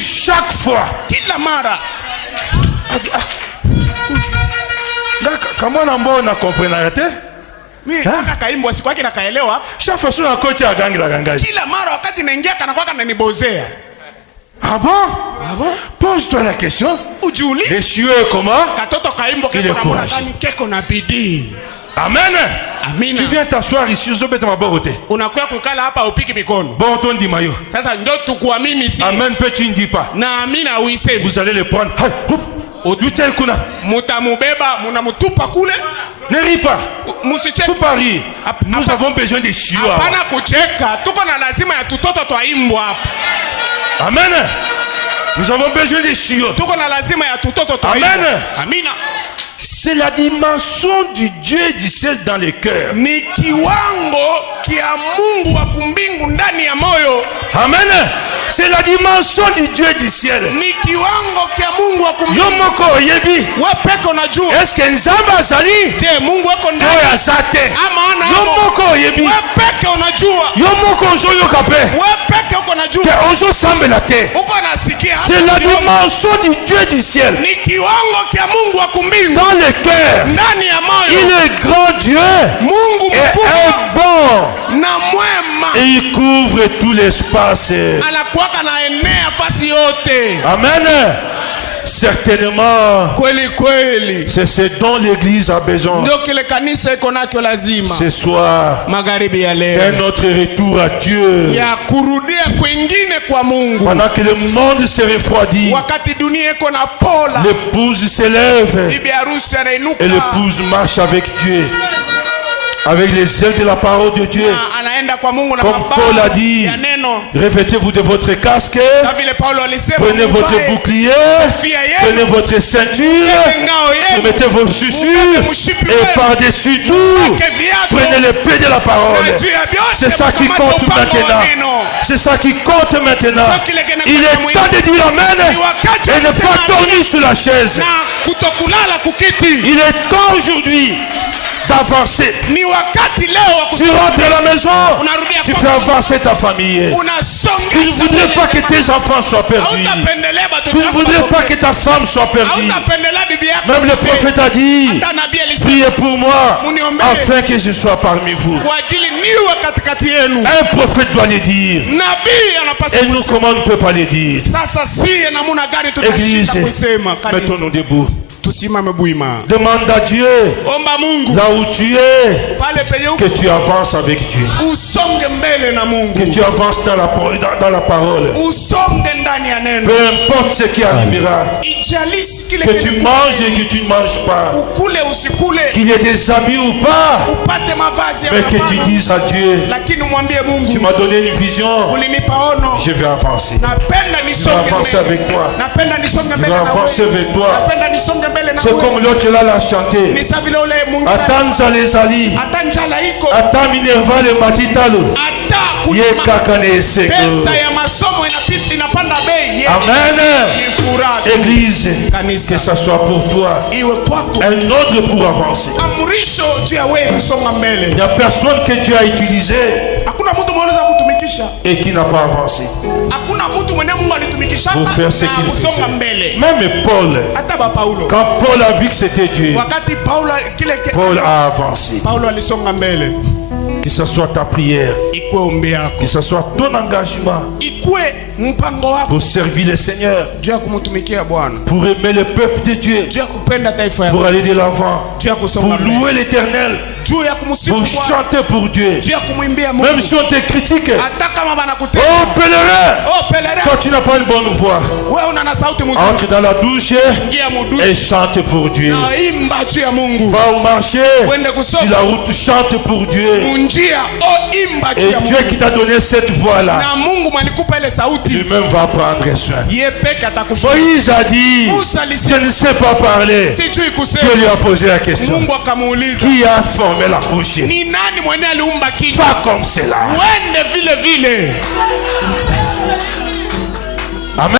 chaque fois. Comment on a compris? Chaque fois que je suis à gangi la gangi. Ah bon? Ah bon? Pose-toi la question. Ujiulize. Les cieux est comment? Katoto kaimbo Il est keko na mwana courageux. gani keko na bidii. Amen. Amina. Tu viens t'asseoir ici, uzobeta maborote. Unakuya kukala hapa upiki mikono. Bon, ton dit maillot. Sasa ndio tukuamini si. Amen, peut tu ne dis pas. Na amina uiseme. Vous allez le prendre. Hai, ouf. Lutel kuna. Mutamubeba, munamutupa kule. Ne ris pas. Musicheke. Faut pas rire. Nous avons besoin de chiots. Hapana kucheka. Tuko na lazima ya tutoto twaimbwa hapa. Amen. Nous avons besoin de chiots. Tuko na lazima ya tutoto twaimbwa. Amen. Amina. C'est la dimension du Dieu du ciel dans les cœurs. Ni kiwango kia Mungu wa kumbingu ndani ya moyo. Amen. C'est la dimension du Dieu du ciel. Ni kiwango kia Mungu wa kumbingu. Yomoko yebi. Wewe peke unajua. Est-ce que Nzamba azali? Je, Mungu wako ndani. Oya sate. Ama ana. Yomoko yebi. Wewe peke unajua. Yomoko ozo yokape. Wewe peke uko unajua. Que ozo semble la terre. Uko nasikia. C'est la dimension du Dieu du ciel. Ni kiwango kia Mungu wa kumbingu. Dans le cœur. Ndani ya moyo. Il est grand Dieu. Mungu Et mkubwa est bon. na mwema. Et il couvre tout l'espace. Anakuwaka na enea fasi yote. Amen. Certainement. Kweli kweli. C'est ce dont l'église a besoin. Ndio kile kanisa iko nacho lazima. Ce soir. Magharibi ya leo. Un autre retour à Dieu. Ya kurudia kwingine kwa Mungu. Pendant que le monde se refroidit. Wakati dunia iko na pola. L'épouse s'élève. Bibi harusi anainuka. Et l'épouse marche avec Dieu. Avec les ailes de la parole de Dieu. Comme Paul a dit, revêtez-vous de votre casque, prenez votre bouclier, prenez votre ceinture, mettez vos chaussures et par-dessus tout, prenez l'épée de la parole. C'est ça qui compte maintenant. C'est ça qui compte maintenant. Il est temps de dire Amen et ne pas dormir sur la chaise. Il est temps aujourd'hui d'avancer. Tu rentres à la maison, tu fais avancer ta famille. Tu ne voudrais pas que tes enfants soient perdus. Tu ne voudrais pas que ta femme soit perdue. Même le prophète a dit, priez pour moi afin que je sois parmi vous. Un prophète doit le dire. Et nous, comment on ne peut pas le dire? Église, mettons-nous debout. Demande à Dieu, là où tu es, que tu avances avec Dieu. Que tu avances dans la parole. Peu importe ce qui arrivera. Que tu manges et que tu ne manges pas. Qu'il y ait des habits ou pas. Mais que tu dises à Dieu, tu m'as donné une vision. Je vais avancer. Je vais avancer avec toi. Je vais avancer avec toi. C'est comme l'autre là l'a chanté. Atanza les ali. Ata minerva le matitalo. Ye kakane seko. Amen. Église, que ça soit pour toi un ordre pour avancer. Il n'y a personne que Dieu a utilisé et qui n'a pas avancé pour faire ce qu'il faisait. Même Paul, quand Paul a vu que c'était Dieu, Paul a avancé. Que ce soit ta prière, que ce soit ton engagement pour servir le Seigneur, pour aimer le peuple de Dieu, pour aller de l'avant, pour louer l'Éternel, pour chanter pour Dieu. Même si on te critique, oh pèlerin, toi tu n'as pas une bonne voix, entre dans la douche et chante pour Dieu. Va au marché, sur la route, chante pour Dieu. Et Dieu qui t'a donné cette voix-là, lui-même va prendre soin. Moïse a dit, je ne sais pas parler. Dieu lui a posé la question, qui a formé la bouche? Pas comme cela.